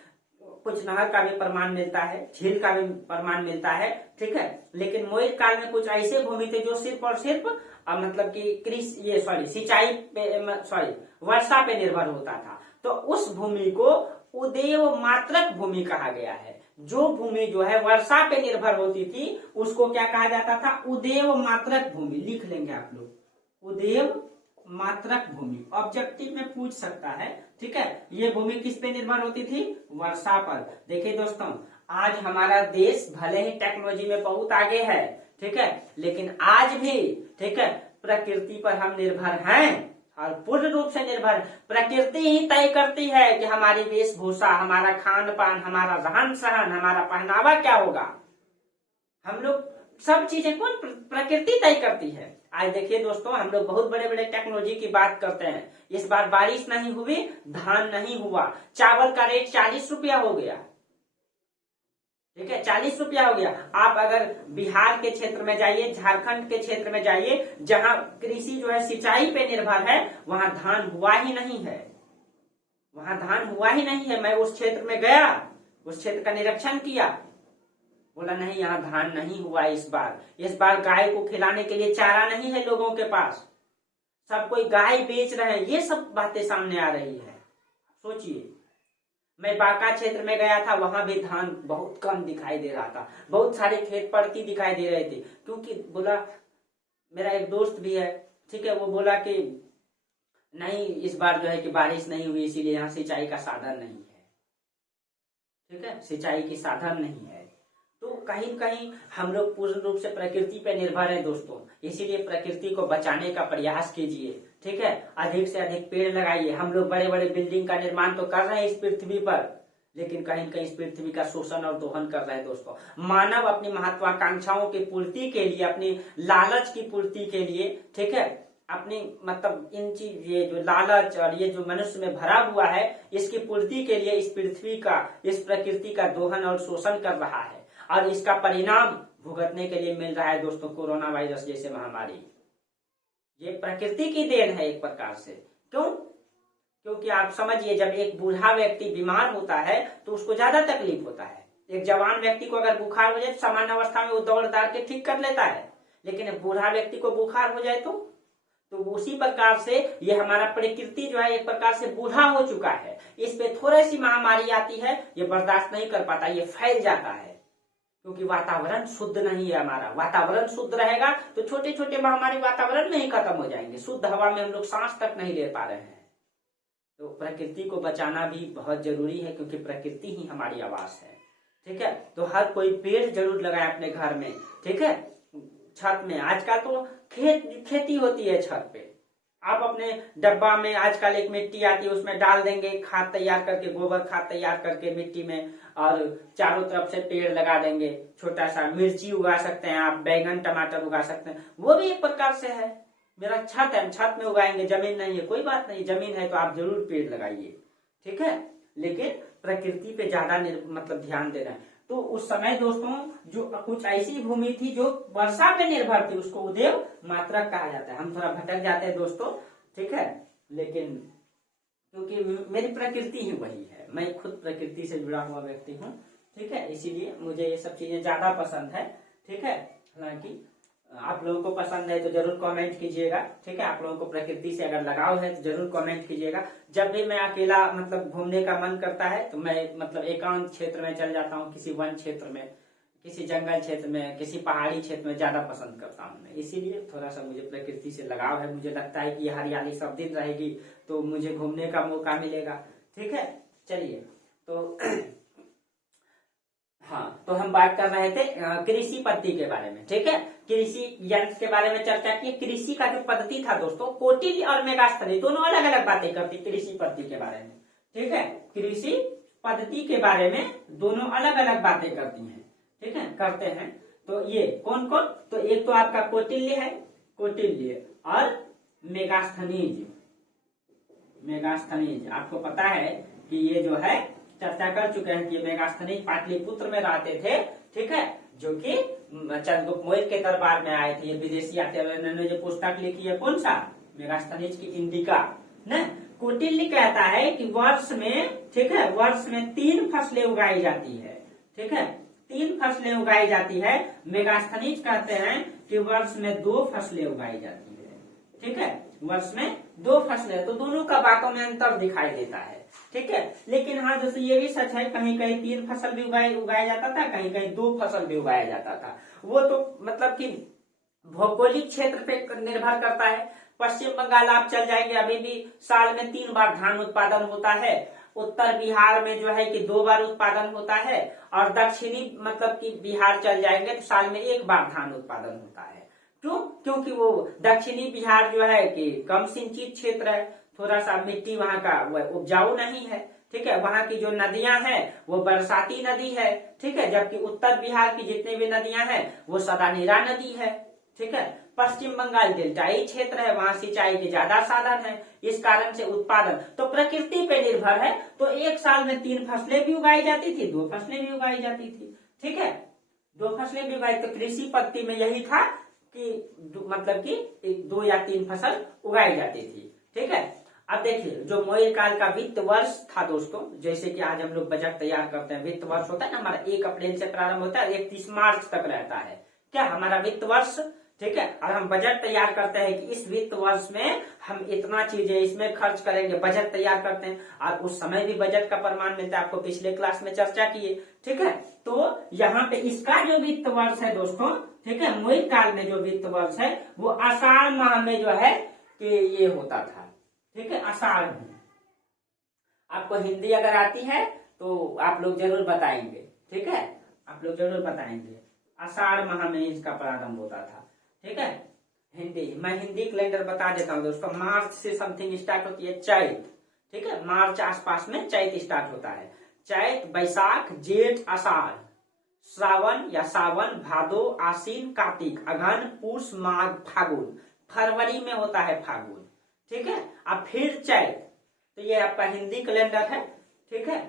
कुछ नहर का भी प्रमाण मिलता है, झील का भी प्रमाण मिलता है, ठीक है। लेकिन मोहित काल में कुछ ऐसे भूमि थे जो सिर्फ और सिर्फ मतलब कि सिंचाई पे वर्षा पे निर्भर होता था। तो उस भूमि को उदेव मात्रक भूमि कहा गया है। जो भूमि जो है वर्षा पे निर्भर होती थी उसको क्या कहा जाता था? उदेव मात्रक भूमि। लिख लेंगे आप लोग, उदेव मात्रक भूमि। ऑब्जेक्टिव में पूछ सकता है, ठीक है। ये भूमि किस पे निर्भर होती थी? वर्षा पर। देखिए दोस्तों, आज हमारा देश भले ही टेक्नोलॉजी में बहुत आगे है, ठीक है, लेकिन आज भी, ठीक है, प्रकृति पर हम निर्भर हैं और पूर्ण रूप से निर्भर। प्रकृति ही तय करती है कि हमारी वेशभूषा, हमारा खान पान, हमारा रहन सहन, हमारा पहनावा क्या होगा। हम लोग सब चीजें कौन? प्रकृति तय करती है। आज देखिए दोस्तों, हम लोग बहुत बड़े बड़े टेक्नोलॉजी की बात करते हैं। इस बार बारिश नहीं हुई, धान नहीं हुआ, चावल का रेट 40 रुपया हो गया, ठीक है, 40 रुपया हो गया। आप अगर बिहार के क्षेत्र में जाइए, झारखंड के क्षेत्र में जाइए, जहां कृषि जो है सिंचाई पे निर्भर है, वहां धान हुआ ही नहीं है, वहां धान हुआ ही नहीं है। मैं उस क्षेत्र में गया, उस क्षेत्र का निरीक्षण किया, बोला नहीं, यहाँ धान नहीं हुआ इस बार गाय को खिलाने के लिए चारा नहीं है लोगों के पास, सब कोई गाय बेच रहे हैं। ये सब बातें सामने आ रही है। सोचिए, मैं बांका क्षेत्र में गया था, वहां भी धान बहुत कम दिखाई दे रहा था, बहुत सारे खेत पड़ती दिखाई दे रहे थे। क्योंकि बोला, मेरा एक दोस्त भी है, ठीक है, वो बोला कि नहीं, इस बार जो है कि बारिश नहीं हुई, इसीलिए यहाँ सिंचाई का साधन नहीं है, ठीक है, सिंचाई की साधन नहीं है। तो कहीं कहीं हम लोग पूर्ण रूप से प्रकृति पे निर्भर है दोस्तों। इसीलिए प्रकृति को बचाने का प्रयास कीजिए, ठीक है, अधिक से अधिक पेड़ लगाइए। हम लोग बड़े बड़े बिल्डिंग का निर्माण तो कर रहे हैं इस पृथ्वी पर, लेकिन कहीं कहीं इस पृथ्वी का शोषण और दोहन कर रहे हैं दोस्तों। मानव अपनी महत्वाकांक्षाओं की पूर्ति के लिए, अपनी लालच की पूर्ति के लिए, ठीक है, अपनी मतलब इन चीज, ये जो लालच और ये जो मनुष्य में भरा हुआ है, इसकी पूर्ति के लिए इस पृथ्वी का, इस प्रकृति का दोहन और शोषण कर रहा है। और इसका परिणाम भुगतने के लिए मिल रहा है दोस्तों, कोरोना वायरस जैसे महामारी। ये प्रकृति की देन है एक प्रकार से। क्यों? क्योंकि आप समझिए, जब एक बूढ़ा व्यक्ति बीमार होता है तो उसको ज्यादा तकलीफ होता है। एक जवान व्यक्ति को अगर बुखार हो जाए तो सामान्य अवस्था में वो दौड़ दाड़ के ठीक कर लेता है, लेकिन एक बूढ़ा व्यक्ति को बुखार हो जाए तो उसी प्रकार से ये हमारा प्रकृति जो है एक प्रकार से बूढ़ा हो चुका है। इस पे थोड़ी सी महामारी आती है, ये बर्दाश्त नहीं कर पाता, ये फैल जाता है, क्योंकि वातावरण शुद्ध नहीं है हमारा। वातावरण शुद्ध रहेगा तो छोटे छोटे महामारी वातावरण में ही खत्म हो जाएंगे। शुद्ध हवा में हम लोग सांस तक नहीं ले पा रहे हैं। तो प्रकृति को बचाना भी बहुत जरूरी है, क्योंकि प्रकृति ही हमारी आवास है, ठीक है। तो हर कोई पेड़ जरूर लगाए अपने घर में, ठीक है, छत में। आजकल तो खेती होती है छत पे। आप अपने डब्बा में आजकल एक मिट्टी आती है, उसमें डाल देंगे खाद तैयार करके, गोबर खाद तैयार करके मिट्टी में, और चारों तरफ से पेड़ लगा देंगे। छोटा सा मिर्ची उगा सकते हैं आप, बैंगन टमाटर उगा सकते हैं, वो भी एक प्रकार से है। मेरा छत है, हम छत में उगाएंगे, जमीन नहीं है, कोई बात नहीं, जमीन है तो आप जरूर पेड़ लगाइए, ठीक है। लेकिन प्रकृति पे ज्यादा मतलब ध्यान देना है। तो उस समय दोस्तों जो कुछ ऐसी भूमि थी जो वर्षा पे निर्भर थी, उसको उदेव मात्रक कहा जाता है। हम थोड़ा भटक जाते हैं दोस्तों, ठीक है, लेकिन क्योंकि मेरी प्रकृति ही वही है, मैं खुद प्रकृति से जुड़ा हुआ व्यक्ति हूँ, ठीक है, इसीलिए मुझे ये सब चीजें ज्यादा पसंद है, ठीक है। हालांकि आप लोगों को पसंद है तो जरूर कमेंट कीजिएगा, ठीक है। आप लोगों को प्रकृति से अगर लगाव है तो जरूर कमेंट कीजिएगा। जब भी मैं अकेला मतलब घूमने का मन करता है तो मैं मतलब एकांत क्षेत्र में चल जाता हूँ, किसी वन क्षेत्र में, किसी जंगल क्षेत्र में, किसी पहाड़ी क्षेत्र में ज्यादा पसंद करता हूँ मैं। इसीलिए थोड़ा सा मुझे प्रकृति से लगाव है। मुझे लगता है कि हरियाली सब दिन रहेगी तो मुझे घूमने का मौका मिलेगा, ठीक है। चलिए, तो हाँ, तो हम बात कर रहे थे कृषि पद्धति के बारे में, ठीक है। कृषि यंत्र के बारे में चर्चा की। कृषि का जो पद्धति था दोस्तों, कोटिल्य और मेगास्थनी दोनों अलग अलग बातें करती कृषि पद्धति के बारे में, ठीक है। कृषि पद्धति के बारे में दोनों अलग अलग बातें करती हैं, ठीक है, करते हैं। तो ये कौन कौन? तो एक तो आपका कोटिल्य है, कोटिल्य, और मेगास्थनीज। मेगास्थनीज आपको पता है कि ये जो है चर्चा कर चुके हैं कि ये मेगास्थनीज पाटलिपुत्र में रहते थे, ठीक है, जो कि चंद्रगुप्त मौर्य के दरबार में आए थे। ये विदेशी आते हुए इन्होंने जो पुस्तक लिखी है, कौन सा? मेगास्थनीज की इंडिका न। कौटिल्य कहता है कि वर्ष में, ठीक है, वर्ष में 3 फसलें उगाई जाती है, ठीक है, 3 फसलें उगाई जाती है। मेगास्थनीज कहते हैं कि वर्ष में 2 फसलें उगाई जाती है, ठीक है, वर्ष में 2 फसलें। तो दोनों का बातों में अंतर दिखाई देता है, ठीक है। लेकिन हाँ, दोस्तों ये भी सच है, कहीं कहीं 3 फसल भी उगाया जाता था, कहीं कहीं 2 फसल भी उगाया जाता था। वो तो मतलब कि भौगोलिक क्षेत्र पे निर्भर करता है। पश्चिम बंगाल आप चल जाएंगे, अभी भी साल में 3 बार धान उत्पादन होता है। उत्तर बिहार में जो है कि 2 बार उत्पादन होता है, और दक्षिणी मतलब कि बिहार चल जाएंगे तो साल में 1 बार धान उत्पादन होता है। क्यों? क्योंकि वो दक्षिणी बिहार जो है कि कम सिंचित क्षेत्र है, थोड़ा सा मिट्टी वहां का उपजाऊ नहीं है, ठीक है। वहां की जो नदियां हैं वो बरसाती नदी है, ठीक है, जबकि उत्तर बिहार की जितनी भी नदियां हैं वो सदानीरा नदी है, ठीक है। पश्चिम बंगाल डेल्टाई क्षेत्र है, वहां सिंचाई के ज्यादा साधन है, इस कारण से उत्पादन तो प्रकृति पे निर्भर है। तो एक साल में 3 फसलें भी उगाई जाती थी, 2 फसलें भी उगाई जाती थी, ठीक है, 2 फसलें भी उगाई। तो कृषि पद्धति में यही था कि मतलब कि 2 या 3 फसल उगाई जाती थी, ठीक है। अब देखिए, जो मौर्य काल का वित्त वर्ष था दोस्तों, जैसे कि आज हम लोग बजट तैयार करते हैं, वित्त वर्ष होता है ना हमारा, 1 अप्रैल से प्रारंभ होता है, 31 मार्च तक रहता है, क्या हमारा वित्त वर्ष, ठीक है। और हम बजट तैयार करते हैं कि इस वित्त वर्ष में हम इतना चीजें इसमें खर्च करेंगे, बजट तैयार करते हैं। और उस समय भी बजट का प्रमाण मिलता है, आपको पिछले क्लास में चर्चा किए, ठीक है। तो यहाँ पे इसका जो वित्त वर्ष है दोस्तों, ठीक है, मौर्य काल में जो वित्त वर्ष है वो आषाढ़ माह में जो है कि ये होता था, ठीक है, आषाढ़ में। आपको हिंदी अगर आती है तो आप लोग जरूर बताएंगे, ठीक है, आप लोग जरूर बताएंगे। आषाढ़ माह में इसका प्रारंभ होता था, ठीक है। हिंदी, मैं हिंदी कैलेंडर बता देता हूँ दोस्तों। मार्च से समथिंग स्टार्ट होती है चैत, ठीक है, मार्च आसपास में चैत स्टार्ट होता है। चैत, बैसाख, जेठ, आषाढ़, श्रावण या सावन, भादो, आश्विन, कार्तिक, अगहन, पूष, माघ, फागुन, फरवरी में होता है फागुन, ठीक है। अब फिर चैत, तो ये आपका हिंदी कैलेंडर है, ठीक है,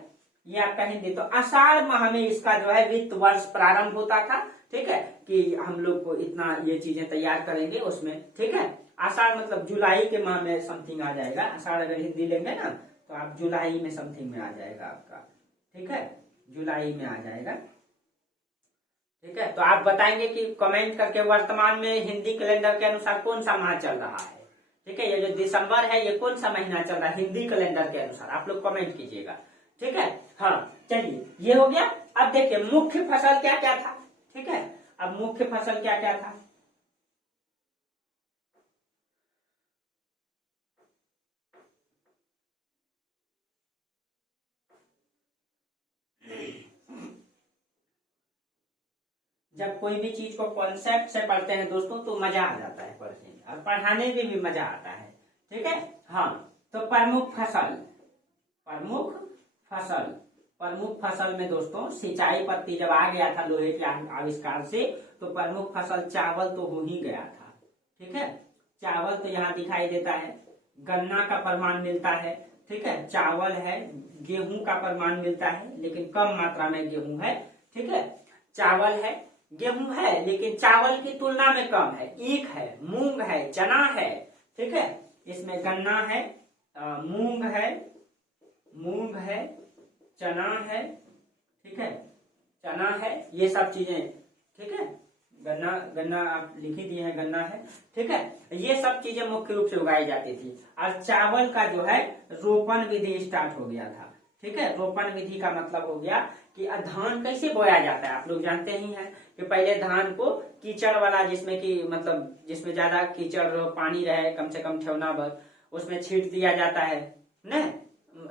ये आपका हिंदी। तो आषाढ़ माह में इसका जो है वित्त वर्ष प्रारंभ होता था, ठीक है, कि हम लोग को इतना ये चीजें तैयार करेंगे उसमें, ठीक है। आषाढ़ मतलब जुलाई के माह में समथिंग आ जाएगा। आषाढ़ अगर हिंदी लेंगे ना तो आप जुलाई में समथिंग में आ जाएगा आपका, ठीक है, जुलाई में आ जाएगा, ठीक है। तो आप बताएंगे कि कमेंट करके वर्तमान में हिंदी कैलेंडर के अनुसार कौन सा माह चल रहा है, ठीक है। ये जो दिसंबर है ये कौन सा महीना चल रहा है हिंदी कैलेंडर के अनुसार, आप लोग कमेंट कीजिएगा, ठीक है। हाँ चलिए, ये हो गया। अब देखिए मुख्य फसल क्या क्या था, ठीक है। अब मुख्य फसल क्या क्या था, जब कोई भी चीज को कॉन्सेप्ट से पढ़ते हैं दोस्तों तो मजा आ जाता है पढ़ने में, और पढ़ाने में भी मजा आता है, ठीक है। हाँ, तो प्रमुख फसल, प्रमुख फसल, प्रमुख फसल में दोस्तों सिंचाई पद्धति जब आ गया था लोहे के आविष्कार से, तो प्रमुख फसल चावल तो हो ही गया था, ठीक है। चावल तो यहाँ दिखाई देता है, गन्ना का प्रमाण मिलता है, ठीक है, चावल है, गेहूं का प्रमाण मिलता है लेकिन कम मात्रा में गेहूं है, ठीक है। चावल है, गेहूं है लेकिन चावल की तुलना में कम है। ईख है, मूंग है, चना है, ठीक है। इसमें गन्ना है, मूंग है, मूंग है, चना है, ठीक है, चना है, ये सब चीजें, ठीक है। गन्ना, गन्ना आप लिख ही दिए हैं, गन्ना है, ठीक है। ये सब चीजें मुख्य रूप से उगाई जाती थी। और चावल का जो है रोपण विधि स्टार्ट हो गया था, ठीक है। रोपण विधि का मतलब हो गया कि धान कैसे बोया जाता है, आप लोग जानते ही हैं कि पहले धान को कीचड़ वाला, जिसमें कि मतलब जिसमें ज्यादा कीचड़ पानी रहे, कम से कम ठेवना भर, उसमें छींट दिया जाता है न,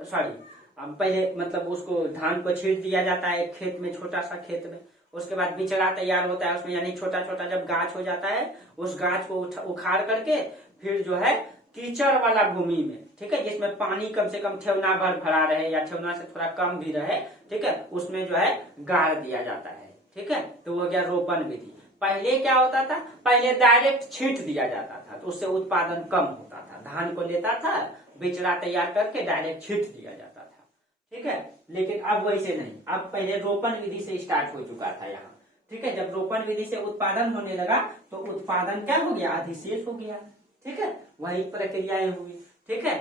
सॉरी, पहले मतलब उसको धान को छींट दिया जाता है खेत में, छोटा सा खेत में। उसके बाद बिचड़ा तैयार होता है उसमें, यानी छोटा छोटा जब गाछ हो जाता है उस गाछ को उखाड़ करके फिर जो है कीचड़ वाला भूमि में, ठीक है, जिसमें पानी कम से कम ठेवना भर भरा रहे या ठेवना से थोड़ा कम भी रहे, ठीक है, उसमें जो है गाड़ दिया जाता है, ठीक है। तो वो हो गया रोपण विधि। पहले क्या होता था, पहले डायरेक्ट छींट दिया जाता था तो उससे उत्पादन कम होता था। धान को लेता था, बिचड़ा तैयार करके डायरेक्ट छींट दिया जाता था, ठीक है। लेकिन अब वैसे नहीं, अब पहले रोपण विधि से स्टार्ट हो चुका था यहाँ, ठीक है। जब रोपण विधि से उत्पादन होने लगा तो उत्पादन क्या हो गया, अधिशेष हो गया, ठीक है, वही प्रक्रियाएं हुई, ठीक है।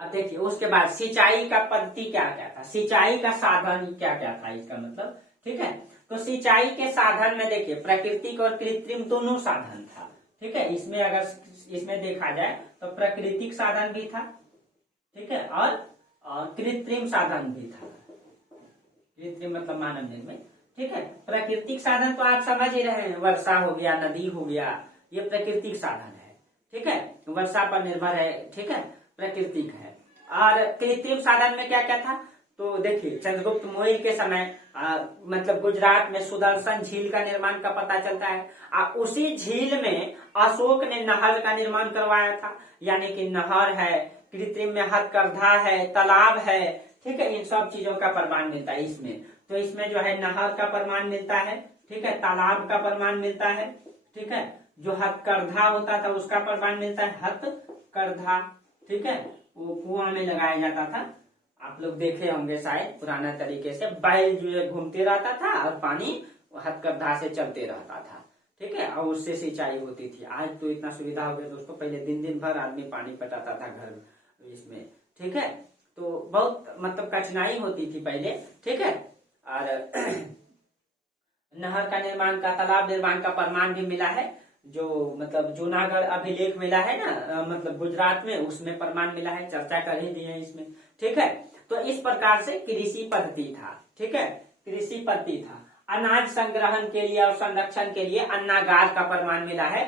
अब देखिए उसके बाद सिंचाई का पद्धति क्या क्या था, सिंचाई का साधन क्या क्या था, इसका मतलब ठीक है। तो सिंचाई के साधन में देखिए प्राकृतिक और कृत्रिम दोनों साधन था, ठीक है। इसमें अगर इसमें देखा जाए तो प्राकृतिक साधन भी था, ठीक है, और कृत्रिम साधन भी था। कृत्रिम मतलब मानव निर्मित, ठीक है। प्राकृतिक साधन तो आप समझ ही रहे हैं, वर्षा हो गया, नदी हो गया, ये प्राकृतिक साधन है, ठीक है, वर्षा पर निर्भर है, ठीक है, प्राकृतिक है। और कृत्रिम साधन में क्या क्या था, तो देखिए चंद्रगुप्त मौर्य के समय मतलब गुजरात में सुदर्शन झील का निर्माण का पता चलता है। उसी झील में अशोक ने नहर का निर्माण करवाया था, यानी कि नहर है, कृत्रिम में हथकरघा है, तालाब है, ठीक है, इन सब चीजों का प्रमाण मिलता है इसमें। तो इसमें जो है नहर का प्रमाण मिलता है, ठीक है, तालाब का प्रमाण मिलता है, ठीक है, जो हथकरघा होता था उसका प्रमाण मिलता है, हथकरघा, ठीक है, वो कुआं में लगाया जाता था। आप लोग देखे होंगे शायद पुराना तरीके से, बैल जो है घूमते रहता था और पानी हथकरघा से चलते रहता था, ठीक है, और उससे सिंचाई होती थी। आज तो इतना सुविधा हो गया दोस्तों, पहले दिन दिन भर आदमी पानी पटाता था घर इसमें, ठीक है, तो बहुत मतलब कठिनाई होती थी पहले, ठीक है। और नहर का निर्माण का, तालाब निर्माण का प्रमाण भी मिला है, जो मतलब जूनागढ़ अभिलेख मिला है ना, मतलब गुजरात में, उसमें प्रमाण मिला है, चर्चा कर ही दी है इसमें, ठीक है। तो इस प्रकार से कृषि पद्धति था, ठीक है, कृषि पद्धति था। अनाज संग्रहण के लिए और संरक्षण के लिए अन्नागार का प्रमाण मिला है।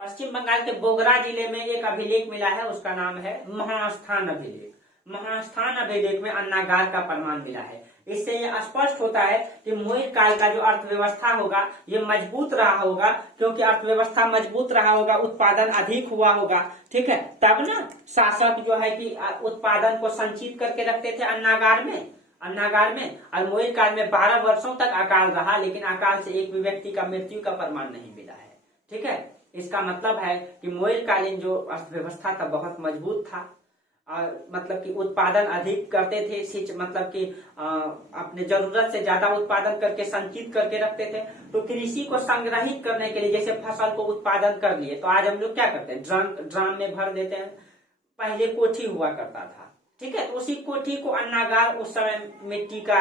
पश्चिम बंगाल के बोगरा जिले में एक अभिलेख मिला है, उसका नाम है महास्थान अभिलेख। महास्थान अभिलेख में अन्नागार का प्रमाण मिला है। इससे यह स्पष्ट होता है कि मौर्य काल का जो अर्थव्यवस्था होगा ये मजबूत रहा होगा, क्योंकि अर्थव्यवस्था मजबूत रहा होगा, उत्पादन अधिक हुआ होगा, ठीक है, तब ना शासक जो है कि उत्पादन को संचित करके रखते थे अन्नागार में। और मौर्य काल में 12 वर्षों तक अकाल रहा, लेकिन अकाल से एक भी व्यक्ति का मृत्यु का प्रमाण नहीं मिला है, ठीक है। इसका मतलब है कि मौर्य कालीन जो अर्थव्यवस्था था बहुत मजबूत था, और मतलब कि उत्पादन अधिक करते थे, मतलब कि अपने जरूरत से ज्यादा उत्पादन करके संचित करके रखते थे। तो कृषि को संग्रहित करने के लिए, जैसे फसल को उत्पादन कर लिए, तो आज हम लोग क्या करते हैं, ड्रम में भर देते हैं। पहले कोठी हुआ करता था, ठीक है, तो उसी कोठी को अन्नागार, उस समय मिट्टी का,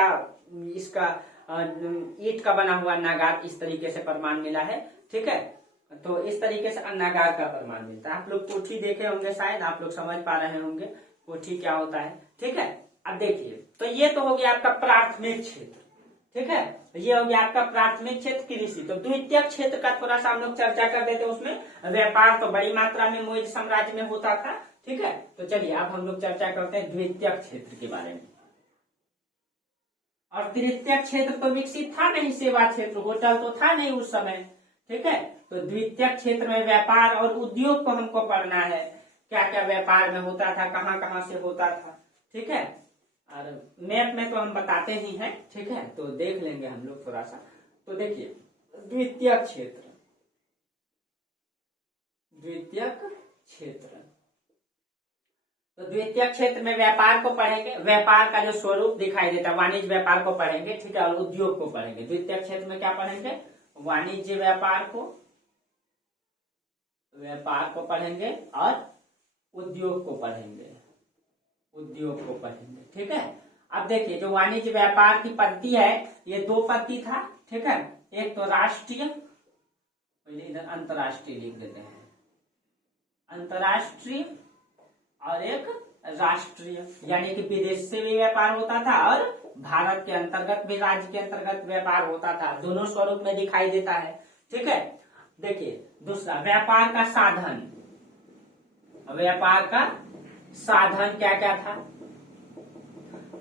इसका ईंट का बना हुआ अन्नागार, इस तरीके से प्रमाण मिला है, ठीक है। तो इस तरीके से अन्नागार का प्रमाण मिलता है। आप लोग कोठी देखे होंगे, शायद आप लोग समझ पा रहे होंगे कोठी क्या होता है, ठीक है। अब देखिए, तो ये तो हो गया आपका प्राथमिक क्षेत्र, ठीक है, ये हो गया आपका प्राथमिक क्षेत्र कृषि। तो द्वितीयक क्षेत्र का थोड़ा सा हम लोग चर्चा कर देते हैं। उसमें व्यापार तो बड़ी मात्रा में मौर्य साम्राज्य में होता था, ठीक है। तो चलिए अब हम लोग चर्चा करते हैं द्वितीयक क्षेत्र के बारे में। और तृतीयक क्षेत्र तो विकसित था नहीं, सेवा क्षेत्र, होटल तो था नहीं उस समय, ठीक है। तो द्वितीयक क्षेत्र में व्यापार और उद्योग को हमको पढ़ना है, क्या क्या व्यापार में होता था, कहाँ कहाँ से होता था, ठीक है। और मैप में तो हम बताते ही हैं, ठीक है, तो देख लेंगे हम लोग थोड़ा सा। तो देखिए द्वितीयक क्षेत्र, द्वितीयक क्षेत्र, तो द्वितीयक क्षेत्र में व्यापार को पढ़ेंगे, व्यापार का जो स्वरूप दिखाई देता है, वाणिज्य व्यापार को पढ़ेंगे, ठीक है, और उद्योग को पढ़ेंगे। द्वितीयक क्षेत्र में क्या पढ़ेंगे, वाणिज्य व्यापार को पढ़ेंगे और उद्योग को पढ़ेंगे, ठीक है। अब देखिए जो वाणिज्य व्यापार की पद्धति है, ये दो पद्धति था, ठीक है, एक तो राष्ट्रीय, पहले इधर अंतरराष्ट्रीय लिख देते हैं, अंतरराष्ट्रीय, और एक राष्ट्रीय, यानी कि विदेश से भी व्यापार होता था और भारत के अंतर्गत भी, राज्य के अंतर्गत व्यापार होता था, दोनों स्वरूप में दिखाई देता है, ठीक है। देखिए दूसरा, व्यापार का साधन, व्यापार का साधन क्या क्या था,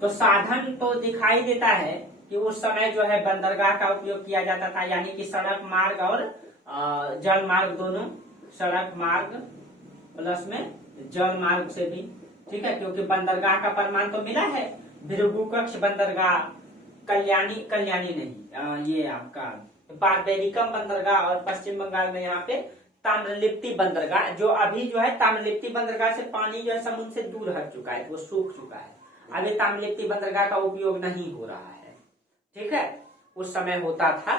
तो साधन तो दिखाई देता है कि उस समय जो है बंदरगाह का उपयोग किया जाता था, यानी कि सड़क मार्ग और जल मार्ग दोनों, सड़क मार्ग प्लस में जल मार्ग से भी, ठीक है, क्योंकि बंदरगाह का प्रमाण तो मिला है, भृगुकक्ष बंदरगाह, कल्याणी नहीं, ये आपका बारबेरिकम बंदरगाह, और पश्चिम बंगाल में यहाँ पे ताम्रलिप्ति बंदरगाह, जो अभी जो है ताम्रलिप्ति बंदरगाह से पानी जो है समुद्र से दूर हट चुका है, वो सूख चुका है, अभी ताम्रलिप्ति बंदरगाह का उपयोग नहीं हो रहा है, ठीक है, उस समय होता था।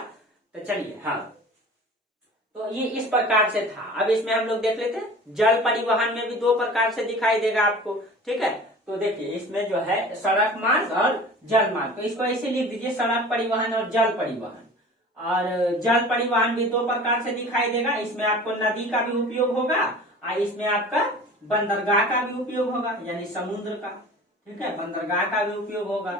तो चलिए, हाँ, तो तो ये इस प्रकार से था। अब इसमें हम लोग देख लेते हैं, जल परिवहन में भी दो प्रकार से दिखाई देगा आपको, ठीक है। तो देखिए इसमें जो है सड़क मार्ग और जल मार्ग, तो इसको ऐसे लिख दीजिए, सड़क परिवहन और जल परिवहन। और जल परिवहन भी दो प्रकार से दिखाई देगा, इसमें आपको नदी का भी उपयोग होगा और इसमें आपका बंदरगाह का भी उपयोग होगा, यानी समुद्र का, ठीक है, बंदरगाह का भी उपयोग होगा,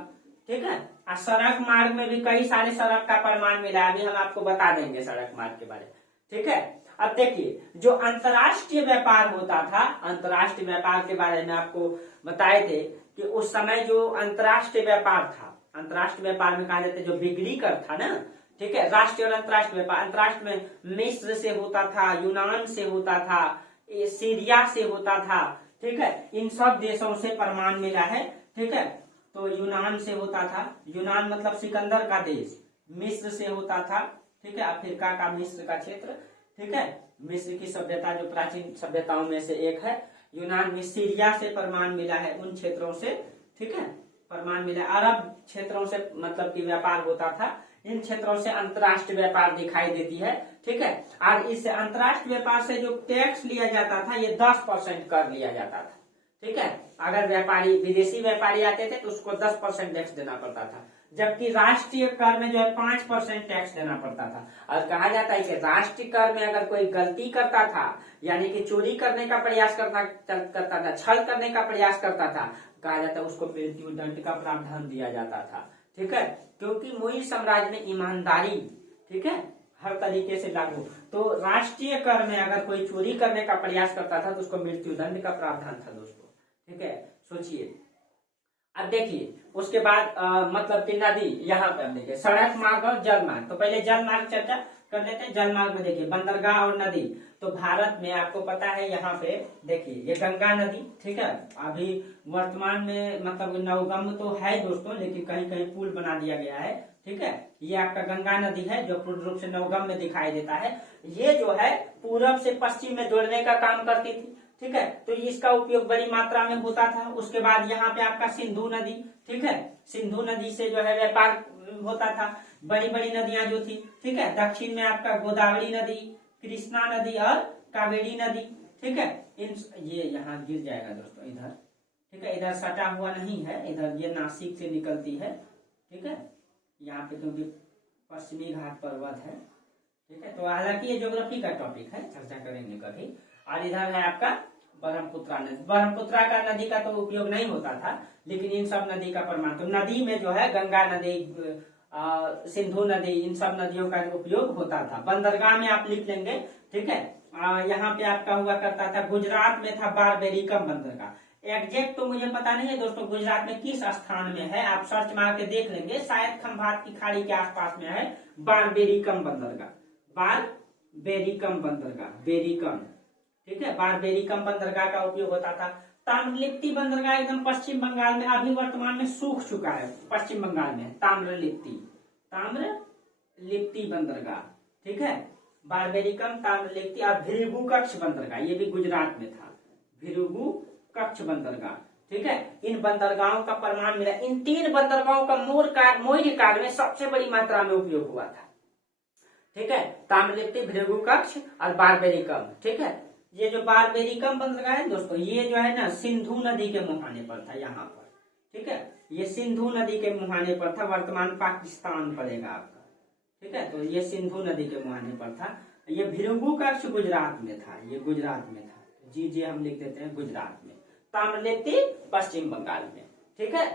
ठीक है। और सड़क मार्ग में भी कई सारे सड़क का प्रमाण मिला है, अभी हम आपको बता देंगे सड़क मार्ग के बारे में, ठीक है। अब देखिए जो अंतर्राष्ट्रीय व्यापार होता था, अंतर्राष्ट्रीय व्यापार के बारे में आपको बताए थे कि उस समय जो अंतर्राष्ट्रीय व्यापार था, अंतर्राष्ट्रीय व्यापार में कहा जाता है जो बिक्री कर था ना, ठीक है, राष्ट्रीय और अंतर्राष्ट्रीय व्यापार, अंतर्राष्ट्रीय में मिस्र से होता था, यूनान से होता था, सीरिया से होता था, ठीक है, इन सब देशों से प्रमाण मिला है, ठीक है। तो यूनान से होता था, यूनान मतलब सिकंदर का देश, मिस्र से होता था, ठीक है, अफ्रीका का मिस्र का क्षेत्र, ठीक है, मिस्र की सभ्यता जो प्राचीन सभ्यताओं में से एक है, यूनान में सीरिया से प्रमाण मिला है, उन क्षेत्रों से, ठीक है, प्रमाण मिला, अरब क्षेत्रों से मतलब कि व्यापार होता था, इन क्षेत्रों से अंतर्राष्ट्रीय व्यापार दिखाई देती है, ठीक है। और इस अंतर्राष्ट्रीय व्यापार से जो टैक्स लिया जाता था ये 10% कर लिया जाता था, ठीक है। अगर व्यापारी विदेशी व्यापारी आते थे तो उसको 10% टैक्स देना पड़ता था, जबकि राष्ट्रीय कर में जो है 5% टैक्स देना पड़ता था। और कहा जाता है कि राष्ट्रीय कर में अगर कोई गलती करता था, यानी कि चोरी करने का प्रयास करता था, छल करने का प्रयास करता था, कहा जाता है उसको मृत्यु दंड का प्रावधान दिया जाता था, ठीक है, क्योंकि मुगल साम्राज्य में ईमानदारी, ठीक है, हर तरीके से लागू। तो राष्ट्रीय कर में अगर कोई चोरी करने का प्रयास करता था तो उसको मृत्यु दंड का प्रावधान था दोस्तों, ठीक है, सोचिए। अब देखिए उसके बाद मतलब कि नदी, यहाँ पे हम देखिए सड़क मार्ग और जल मार्ग। तो पहले जल मार्ग चर्चा कर लेते हैं। जल मार्ग में देखिए बंदरगाह और नदी। तो भारत में आपको पता है यहाँ पे देखिए ये गंगा नदी, ठीक है, अभी वर्तमान में मतलब नवगम तो है दोस्तों, लेकिन कहीं कहीं पुल बना दिया गया है, ठीक है। ये आपका गंगा नदी है जो पूर्ण रूप से नवगम में दिखाई देता है। ये जो है पूरब से पश्चिम में जोड़ने का काम करती थी, ठीक है, तो इसका उपयोग बड़ी मात्रा में होता था। उसके बाद यहाँ पे आपका सिंधु नदी, ठीक है, सिंधु नदी से जो है व्यापार होता था, बड़ी बड़ी नदियां जो थी, ठीक है। दक्षिण में आपका गोदावरी नदी, कृष्णा नदी और कावेरी नदी, ठीक है। इन ये यहाँ गिर जाएगा दोस्तों इधर, ठीक है, इधर सटा हुआ नहीं है, इधर ये नासिक से निकलती है, ठीक है, यहाँ पे क्योंकि पश्चिमी घाट पर्वत है, ठीक है। तो हालांकि ये ज्योग्राफी का टॉपिक है, चर्चा करेंगे कभी। और इधर है आपका ब्रह्मपुत्रा नदी। ब्रह्मपुत्रा का नदी का तो उपयोग नहीं होता था, लेकिन इन सब नदी का प्रमाण, तो नदी में जो है गंगा नदी, सिंधु नदी, इन सब नदियों का उपयोग होता था। बंदरगाह में आप लिख लेंगे, ठीक है। यहाँ पे आपका हुआ करता था, गुजरात में था बारबेरिकम बंदरगाह। एग्जैक्ट तो मुझे पता नहीं है दोस्तों गुजरात में किस स्थान में है, आप सर्च मार के देख लेंगे, शायद खंभात की खाड़ी के आसपास में है बारबेरिकम बंदरगाह, बारबेरिकम बंदरगाह, बेरिकम, ठीक है, बारबेरिकम बंदरगाह का उपयोग होता था। ताम्रलिप्ति बंदरगाह एकदम पश्चिम बंगाल में, अभी वर्तमान में सूख चुका है, पश्चिम बंगाल में ताम्रलिप्ति बंदरगाह, ठीक है, बारबेरिकम, ताम्रलिप्ति और भृगु कक्ष बंदरगाह, ये भी गुजरात में था, भृगु कक्ष बंदरगाह, ठीक है। इन बंदरगाहों का प्रमाण मिला। इन 3 बंदरगाहों का मौर्य काल में सबसे बड़ी मात्रा में उपयोग हुआ था, ठीक है, ताम्रलिप्ति, भृगु कक्ष और बारबेरिकम, ठीक है। ये जो बारबेरिकम बंदरगाह है दोस्तों, ये जो है ना सिंधु नदी के मुहाने पर था, यहाँ पर, ठीक है, ये सिंधु नदी के मुहाने पर था, वर्तमान पाकिस्तान पड़ेगा आपका, ठीक है। तो ये सिंधु नदी के मुहाने पर था। ये भृगु कक्ष गुजरात में था, ये गुजरात में था, जी हम लिख देते हैं गुजरात में। ताम्रलिप्ति पश्चिम बंगाल में, ठीक है,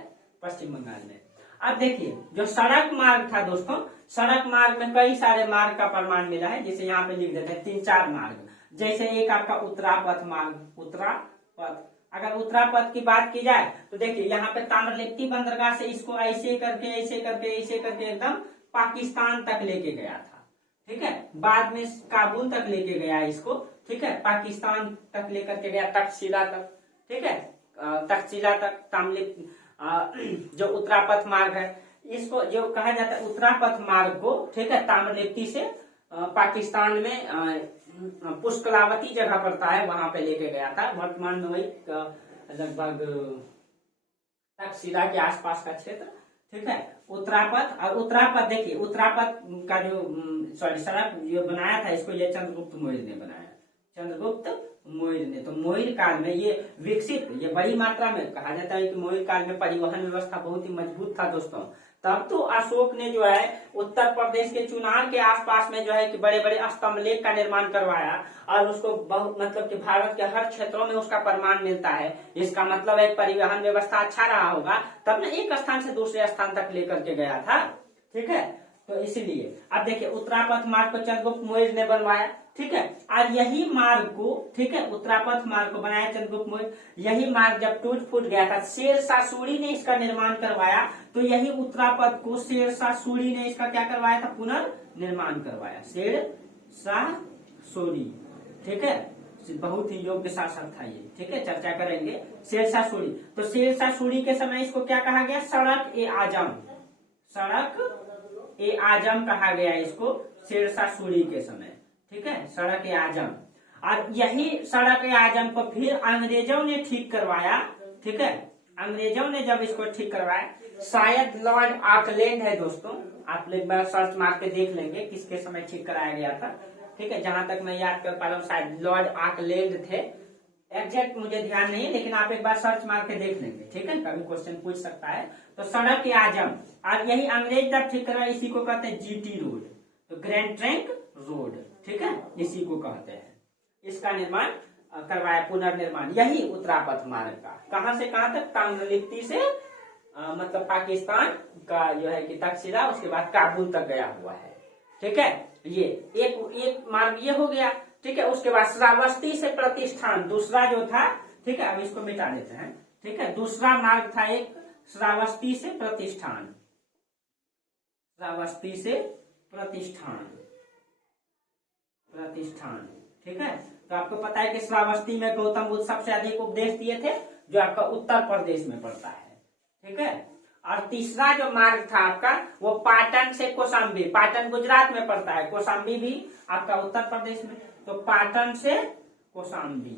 पश्चिम बंगाल में। अब देखिए जो सड़क मार्ग था दोस्तों, सड़क मार्ग में कई सारे मार्ग का प्रमाण मिला है, जैसे यहाँ पे लिख देते हैं 3-4 मार्ग। जैसे एक आपका उत्तरापथ मार्ग, उत्तरापथ, अगर उत्तरापथ की बात की जाए तो देखिए यहाँ पे ताम्रलिप्ति बंदरगाह से इसको ऐसे करके ऐसे करके ऐसे करके एकदम पाकिस्तान तक लेके गया था, ठीक है, बाद में काबुल तक लेके गया इसको, ठीक है, पाकिस्तान तक लेकर के गया, तक्षशिला तक, ठीक है, तक्षशिला तक। ताम्रलिप्ति जो उत्तरापथ मार्ग है, इसको जो कहा जाता है उत्तरापथ मार्ग को, ठीक है, ताम्रलिप्ति से पाकिस्तान में पुष्कलावती जगह पड़ता है, वहां पे लेके गया था, वर्तमान में वही लगभग तक्षशिला के आसपास का क्षेत्र, ठीक है। उत्तरापथ, और उत्तरापथ देखिए, उत्तरापथ का जो सड़क जो बनाया था इसको ये चंद्रगुप्त मौर्य ने बनाया, चंद्रगुप्त मौर्य ने। तो मौर्य काल में ये विकसित, ये बड़ी मात्रा में कहा जाता है कि मौर्य काल में परिवहन व्यवस्था बहुत ही मजबूत था दोस्तों। तब तो अशोक ने जो है उत्तर प्रदेश के चुनार के आसपास में जो है कि बड़े बड़े स्तंभ लेख का निर्माण करवाया, और उसको बहुत मतलब कि भारत के हर क्षेत्रों में उसका प्रमाण मिलता है। इसका मतलब है परिवहन व्यवस्था अच्छा रहा होगा, तब न एक स्थान से दूसरे स्थान तक लेकर के गया था। ठीक है, तो इसलिए अब देखिए उत्तरापथ मार्ग को चंद्रगुप्त मौर्य ने बनवाया। ठीक है, और यही मार्ग को, ठीक है, उत्तरापथ मार्ग को बनाया चंद्रगुप्त मौर्य। यही मार्ग जब टूट फूट गया था, शेरशाह सूरी ने इसका निर्माण करवाया, तो यही उत्तरापथ को शेरशाह सूरी ने इसका क्या करवाया था, पुनर्निर्माण करवाया, शेरशाह सूरी। ठीक है, बहुत ही योग्य शासक था ये। ठीक है, चर्चा करेंगे शेरशाह सूरी। तो शेरशाह सूरी के समय इसको क्या कहा गया, सड़क ए आजम, सड़क ए आजम कहा गया इसको शेरशाह सूरी के समय। ठीक है, सड़क ए आजम। और यही सड़क ए आजम को फिर अंग्रेजों ने ठीक करवाया। ठीक है, अंग्रेजों ने जब इसको ठीक करवाया, शायद लॉर्ड ऑकलैंड है दोस्तों, आप एक बार सर्च मार के देख लेंगे किसके समय ठीक कराया गया था। ठीक है, जहां तक मैं याद कर पा रहा हूँ शायद लॉर्ड ऑकलैंड थे, एग्जैक्ट मुझे ध्यान नहीं है, लेकिन आप एक बार सर्च मार के देख लेंगे। ठीक है, कभी क्वेश्चन पूछ सकता है। तो सड़क ए आजम, और यही अंग्रेज जब ठीक करवाया, इसी को कहते हैं जीटी रोड, तो ग्रैंड ट्रंक रोड। ठीक है, इसी को कहते हैं। इसका निर्माण करवाया, पुनर्निर्माण, यही उत्तरापथ मार्ग का। कहां से कहां तक, तांगलिप्ती से मतलब पाकिस्तान का जो है कि तक्षशिला, उसके बाद काबुल तक गया हुआ है। ठीक है, ये एक मार्ग ये हो गया। ठीक है, उसके बाद श्रावस्ती से प्रतिष्ठान दूसरा जो था। ठीक है, अब इसको मिटा देते हैं। ठीक है, दूसरा मार्ग था एक श्रावस्ती से प्रतिष्ठान, श्रावस्ती से प्रतिष्ठान, प्रतिष्ठान। ठीक है, तो आपको पता है कि श्रावस्ती में गौतम बुद्ध सबसे अधिक उपदेश दिए थे, जो आपका उत्तर प्रदेश में पड़ता है। ठीक है, और तीसरा जो मार्ग था आपका वो पाटन से कौशाम्बी, पाटन गुजरात में पड़ता है, कौशाम्बी भी आपका उत्तर प्रदेश में। तो पाटन से कौशाम्बी,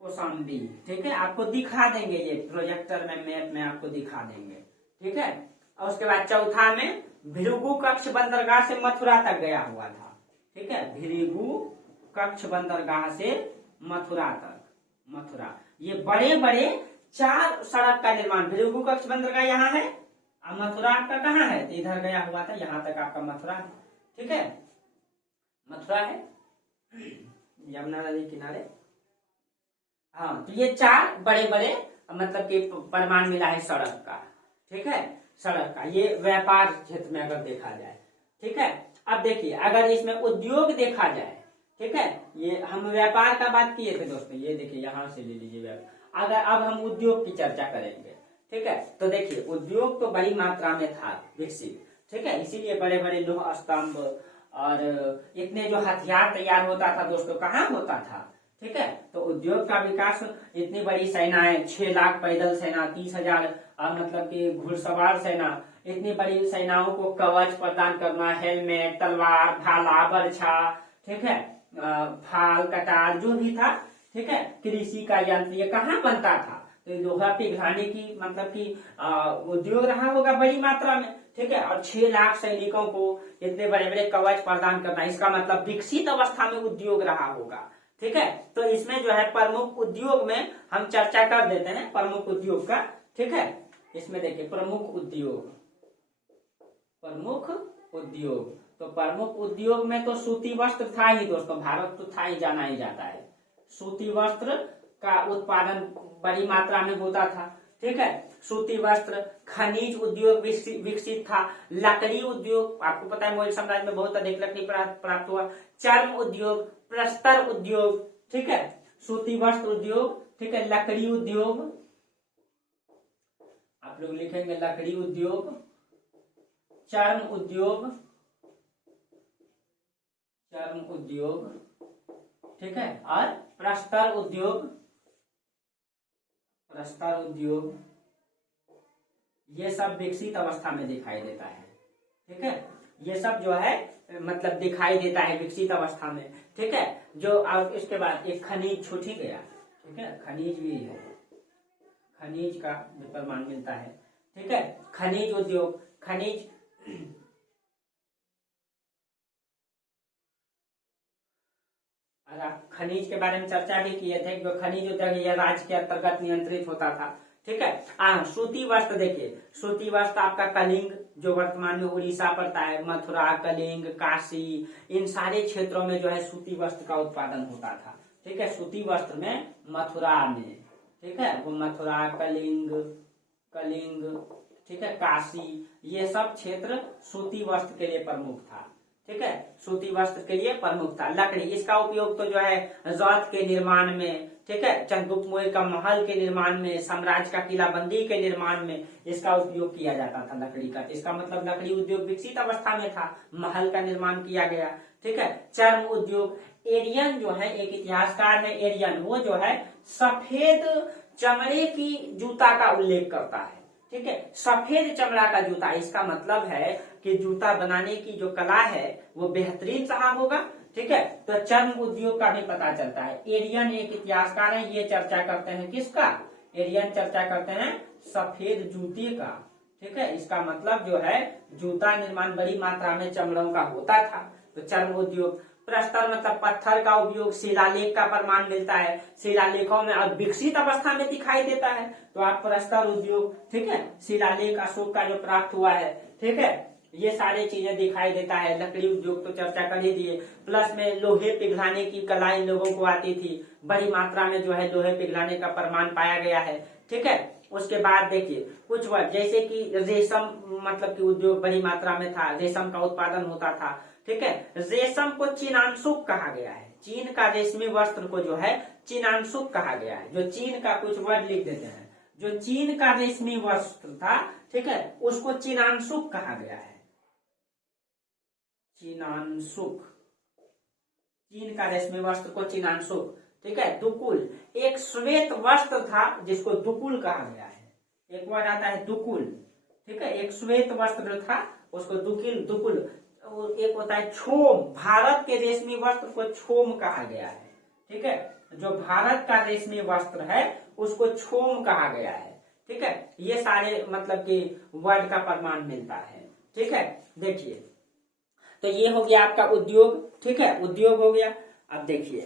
कौशाम्बी। ठीक है, आपको दिखा देंगे ये प्रोजेक्टर में, मैप में आपको दिखा देंगे। ठीक है, और उसके बाद चौथा में भृगु कक्ष बंदरगाह से मथुरा तक गया हुआ था। ठीक है, भृगु कक्ष बंदरगाह से मथुरा तक, मथुरा। ये बड़े बड़े 4 सड़क का निर्माण, भृगु कक्ष बंदरगाह यहाँ है, और मथुरा आपका कहाँ है, तो इधर गया हुआ था, यहाँ तक आपका मथुरा है। ठीक है, मथुरा है यमुना नदी किनारे। हाँ, तो ये 4 बड़े बड़े मतलब कि प्रमाण मिला है सड़क का। ठीक है, सड़क का, ये व्यापार क्षेत्र में अगर देखा जाए। ठीक है, अब देखिए अगर इसमें उद्योग देखा जाए। ठीक है, ये हम व्यापार का बात किए थे दोस्तों, ये देखिए यहां से ले लीजिए व्यापार। अगर अब हम उद्योग की चर्चा करेंगे। ठीक है, तो देखिए उद्योग तो बड़ी मात्रा में था विकसित। ठीक है, इसीलिए बड़े बड़े लोह स्तंभ और इतने जो हथियार तैयार होता था दोस्तों, कहाँ होता था। ठीक है, तो उद्योग का विकास, इतनी बड़ी सेनाएं, 6 लाख पैदल सेना, 30,000 मतलब कि घुड़सवार सेना, इतनी बड़ी सेनाओं को कवच प्रदान करना, हेलमेट, तलवार, भाला, बर्छा। ठीक है, फाल, कटार जो भी था। ठीक है, कृषि का यंत्र, ये कहाँ बनता था, तो लोहा पिघलाने की मतलब कि उद्योग रहा होगा बड़ी मात्रा में। ठीक है, और 6 लाख सैनिकों को इतने बड़े बड़े कवच प्रदान करना, इसका मतलब विकसित अवस्था में उद्योग रहा होगा। ठीक है, तो इसमें जो है प्रमुख उद्योग में हम चर्चा कर देते हैं प्रमुख उद्योग का। ठीक है, इसमें देखिए प्रमुख उद्योग, प्रमुख उद्योग, तो प्रमुख उद्योग में तो सूती वस्त्र था ही दोस्तों, भारत तो था ही, जाना ही जाता है। सूती वस्त्र का उत्पादन बड़ी मात्रा में होता था। ठीक है, सूती वस्त्र, खनिज उद्योग विकसित था, लकड़ी उद्योग, आपको पता है मौर्य साम्राज्य में बहुत अधिक लकड़ी प्राप्त हुआ, चर्म उद्योग, प्रस्तर उद्योग। ठीक है, सूती वस्त्र उद्योग। ठीक है, लकड़ी उद्योग, आप लोग लिखेंगे लकड़ी उद्योग, चर्म उद्योग, चर्म उद्योग। ठीक है, और प्रस्तर उद्योग, प्रस्तर उद्योग, ये सब विकसित अवस्था में दिखाई देता है। ठीक है, ये सब जो है मतलब दिखाई देता है विकसित अवस्था में। ठीक है, जो अब इसके बाद एक खनिज छूट ही गया। ठीक है, खनिज भी है, खनिज का प्रमाण मिलता है। ठीक है। खनिज उद्योग, खनिज और आप खनिज के बारे में चर्चा भी किए थे, जो खनिज उद्योग यह राज्य के अंतर्गत नियंत्रित होता था। ठीक है। सूती वस्त्र देखिए, सूती वस्त्र आपका कलिंग जो वर्तमान में उड़ीसा पड़ता है, मथुरा, कलिंग, काशी, इन सारे क्षेत्रों में जो है सूती वस्त्र का उत्पादन होता था। ठीक है। सूती वस्त्र में मथुरा में, ठीक है, वो मथुरा, कलिंग, ठीक है, काशी, ये सब क्षेत्र सूती वस्त्र के लिए प्रमुख था। ठीक है। सूती वस्त्र के लिए प्रमुख था। लकड़ी, इसका उपयोग तो जो है रथ के निर्माण में, ठीक है, चंद्रगुप्त मौर्य का महल के निर्माण में, साम्राज्य का किलाबंदी के निर्माण में इसका उपयोग किया जाता था लकड़ी का। इसका मतलब लकड़ी उद्योग विकसित अवस्था में था, महल का निर्माण किया गया। ठीक है। चर्म उद्योग, एरियन जो है, एक इतिहासकार है एरियन, वो जो है सफेद चमड़े की जूता का उल्लेख करता है। ठीक है। सफेद चमड़ा का जूता, इसका मतलब है कि जूता बनाने की जो कला है वो बेहतरीन रहा होगा। ठीक है। तो चर्म उद्योग का भी पता चलता है। एरियन एक इतिहासकार है, ये चर्चा करते हैं किसका? एरियन चर्चा करते हैं सफेद जूते का। ठीक है। इसका मतलब जो है जूता निर्माण बड़ी मात्रा में चमड़ों का होता था। तो चर्म उद्योग, प्रस्तर मतलब पत्थर का उपयोग, शिलालेख का प्रमाण मिलता है, शिलालेखों में अब विकसित अवस्था में दिखाई देता है। तो आप प्रस्तर उद्योग, ठीक है, शिलालेख अशोक का जो प्राप्त हुआ है, ठीक है, ये सारी चीजें दिखाई देता है। लकड़ी उद्योग तो चर्चा कर ही दिए। प्लस में लोहे पिघलाने की कला इन लोगों को आती थी, बड़ी मात्रा में जो है लोहे पिघलाने का प्रमाण पाया गया है। ठीक है। उसके बाद देखिए कुछ वर्ड जैसे कि रेशम, मतलब कि उद्योग बड़ी मात्रा में था, रेशम का उत्पादन होता था। ठीक है। रेशम को चीनांशुक कहा गया है। चीन का रेशमी वस्त्र को जो है चीनांशुक कहा गया है। जो चीन का, कुछ वर्ड लिख देते हैं, जो चीन का रेशमी वस्त्र था, ठीक है, उसको चीनांशुक कहा गया है। चीनांशुक, चीन का रेशमी वस्त्र को चीनांशुक। ठीक है। दुकुल, एक श्वेत वस्त्र था जिसको दुकुल कहा गया है। एक वर्ड आता है दुकुल। ठीक है। एक श्वेत वस्त्र था उसको दुकुल। एक होता है छोम, भारत के रेशमी वस्त्र को छोम कहा गया है। ठीक है। जो भारत का रेशमी वस्त्र है उसको छोम कहा गया है। ठीक है। ये सारे मतलब कि वर्ड का प्रमाण मिलता है। ठीक है। देखिए, तो ये हो गया आपका उद्योग। ठीक है, उद्योग हो गया। अब देखिए,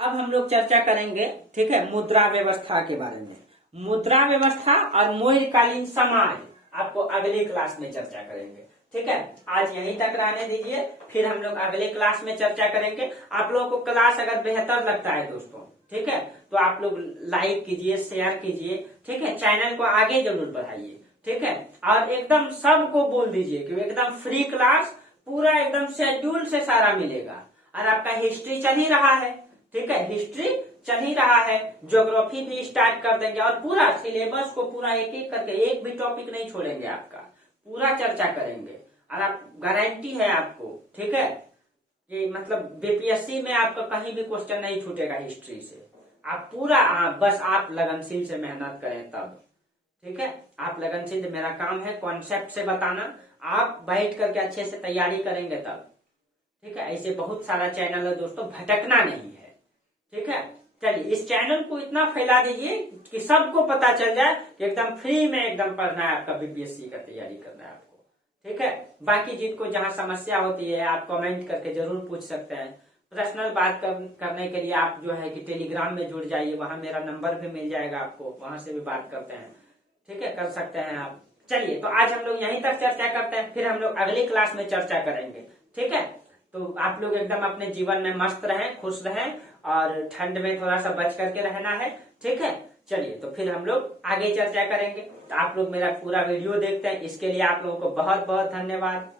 अब हम लोग चर्चा करेंगे, ठीक है, मुद्रा व्यवस्था के बारे में। मुद्रा व्यवस्था और मौर्यकालीन समाज आपको अगले क्लास में चर्चा करेंगे। ठीक है। आज यहीं तक रहने दीजिए, फिर हम लोग अगले क्लास में चर्चा करेंगे। आप लोगों को क्लास अगर बेहतर लगता है दोस्तों, ठीक है, तो आप लोग लाइक कीजिए, शेयर कीजिए। ठीक है। चैनल को आगे जरूर बढ़ाइए। ठीक है। और एकदम सबको बोल दीजिए कि एकदम फ्री क्लास, पूरा एकदम शेड्यूल से सारा मिलेगा। और आपका हिस्ट्री चल ही रहा है। ठीक है, हिस्ट्री चल ही रहा है, ज्योग्राफी भी स्टार्ट कर देंगे और पूरा सिलेबस को पूरा एक एक करके, एक भी टॉपिक नहीं छोड़ेंगे, आपका पूरा चर्चा करेंगे। और आप गारंटी है आपको, ठीक है, कि मतलब बीपीएससी में आपका कहीं भी क्वेश्चन नहीं छूटेगा हिस्ट्री से। आप पूरा, बस आप लगनशील से मेहनत करें तब। ठीक है। आप लगनशील, मेरा काम है कॉन्सेप्ट से बताना, आप बैठ करके अच्छे से तैयारी करेंगे तब। ठीक है। ऐसे बहुत सारा चैनल है दोस्तों, भटकना नहीं है। ठीक है। चलिए, इस चैनल को इतना फैला दीजिए कि सबको पता चल जाए कि एकदम फ्री में एकदम पढ़ना है, आपका बीपीएससी का तैयारी करना है आपको। ठीक है। बाकी जिनको जहां समस्या होती है आप कमेंट करके जरूर पूछ सकते हैं। पर्सनल बात करने के लिए आप जो है कि टेलीग्राम में जुड़ जाइए, वहां मेरा नंबर भी मिल जाएगा आपको, वहां से भी बात करते हैं। ठीक है, कर सकते हैं आप। चलिए, तो आज हम लोग यहीं तक चर्चा करते हैं, फिर हम लोग अगली क्लास में चर्चा करेंगे। ठीक है। तो आप लोग एकदम अपने जीवन में मस्त रहें, खुश रहें, और ठंड में थोड़ा सा बच करके रहना है। ठीक है। चलिए, तो फिर हम लोग आगे चर्चा करेंगे। तो आप लोग मेरा पूरा वीडियो देखते हैं, इसके लिए आप लोगों को बहुत बहुत धन्यवाद।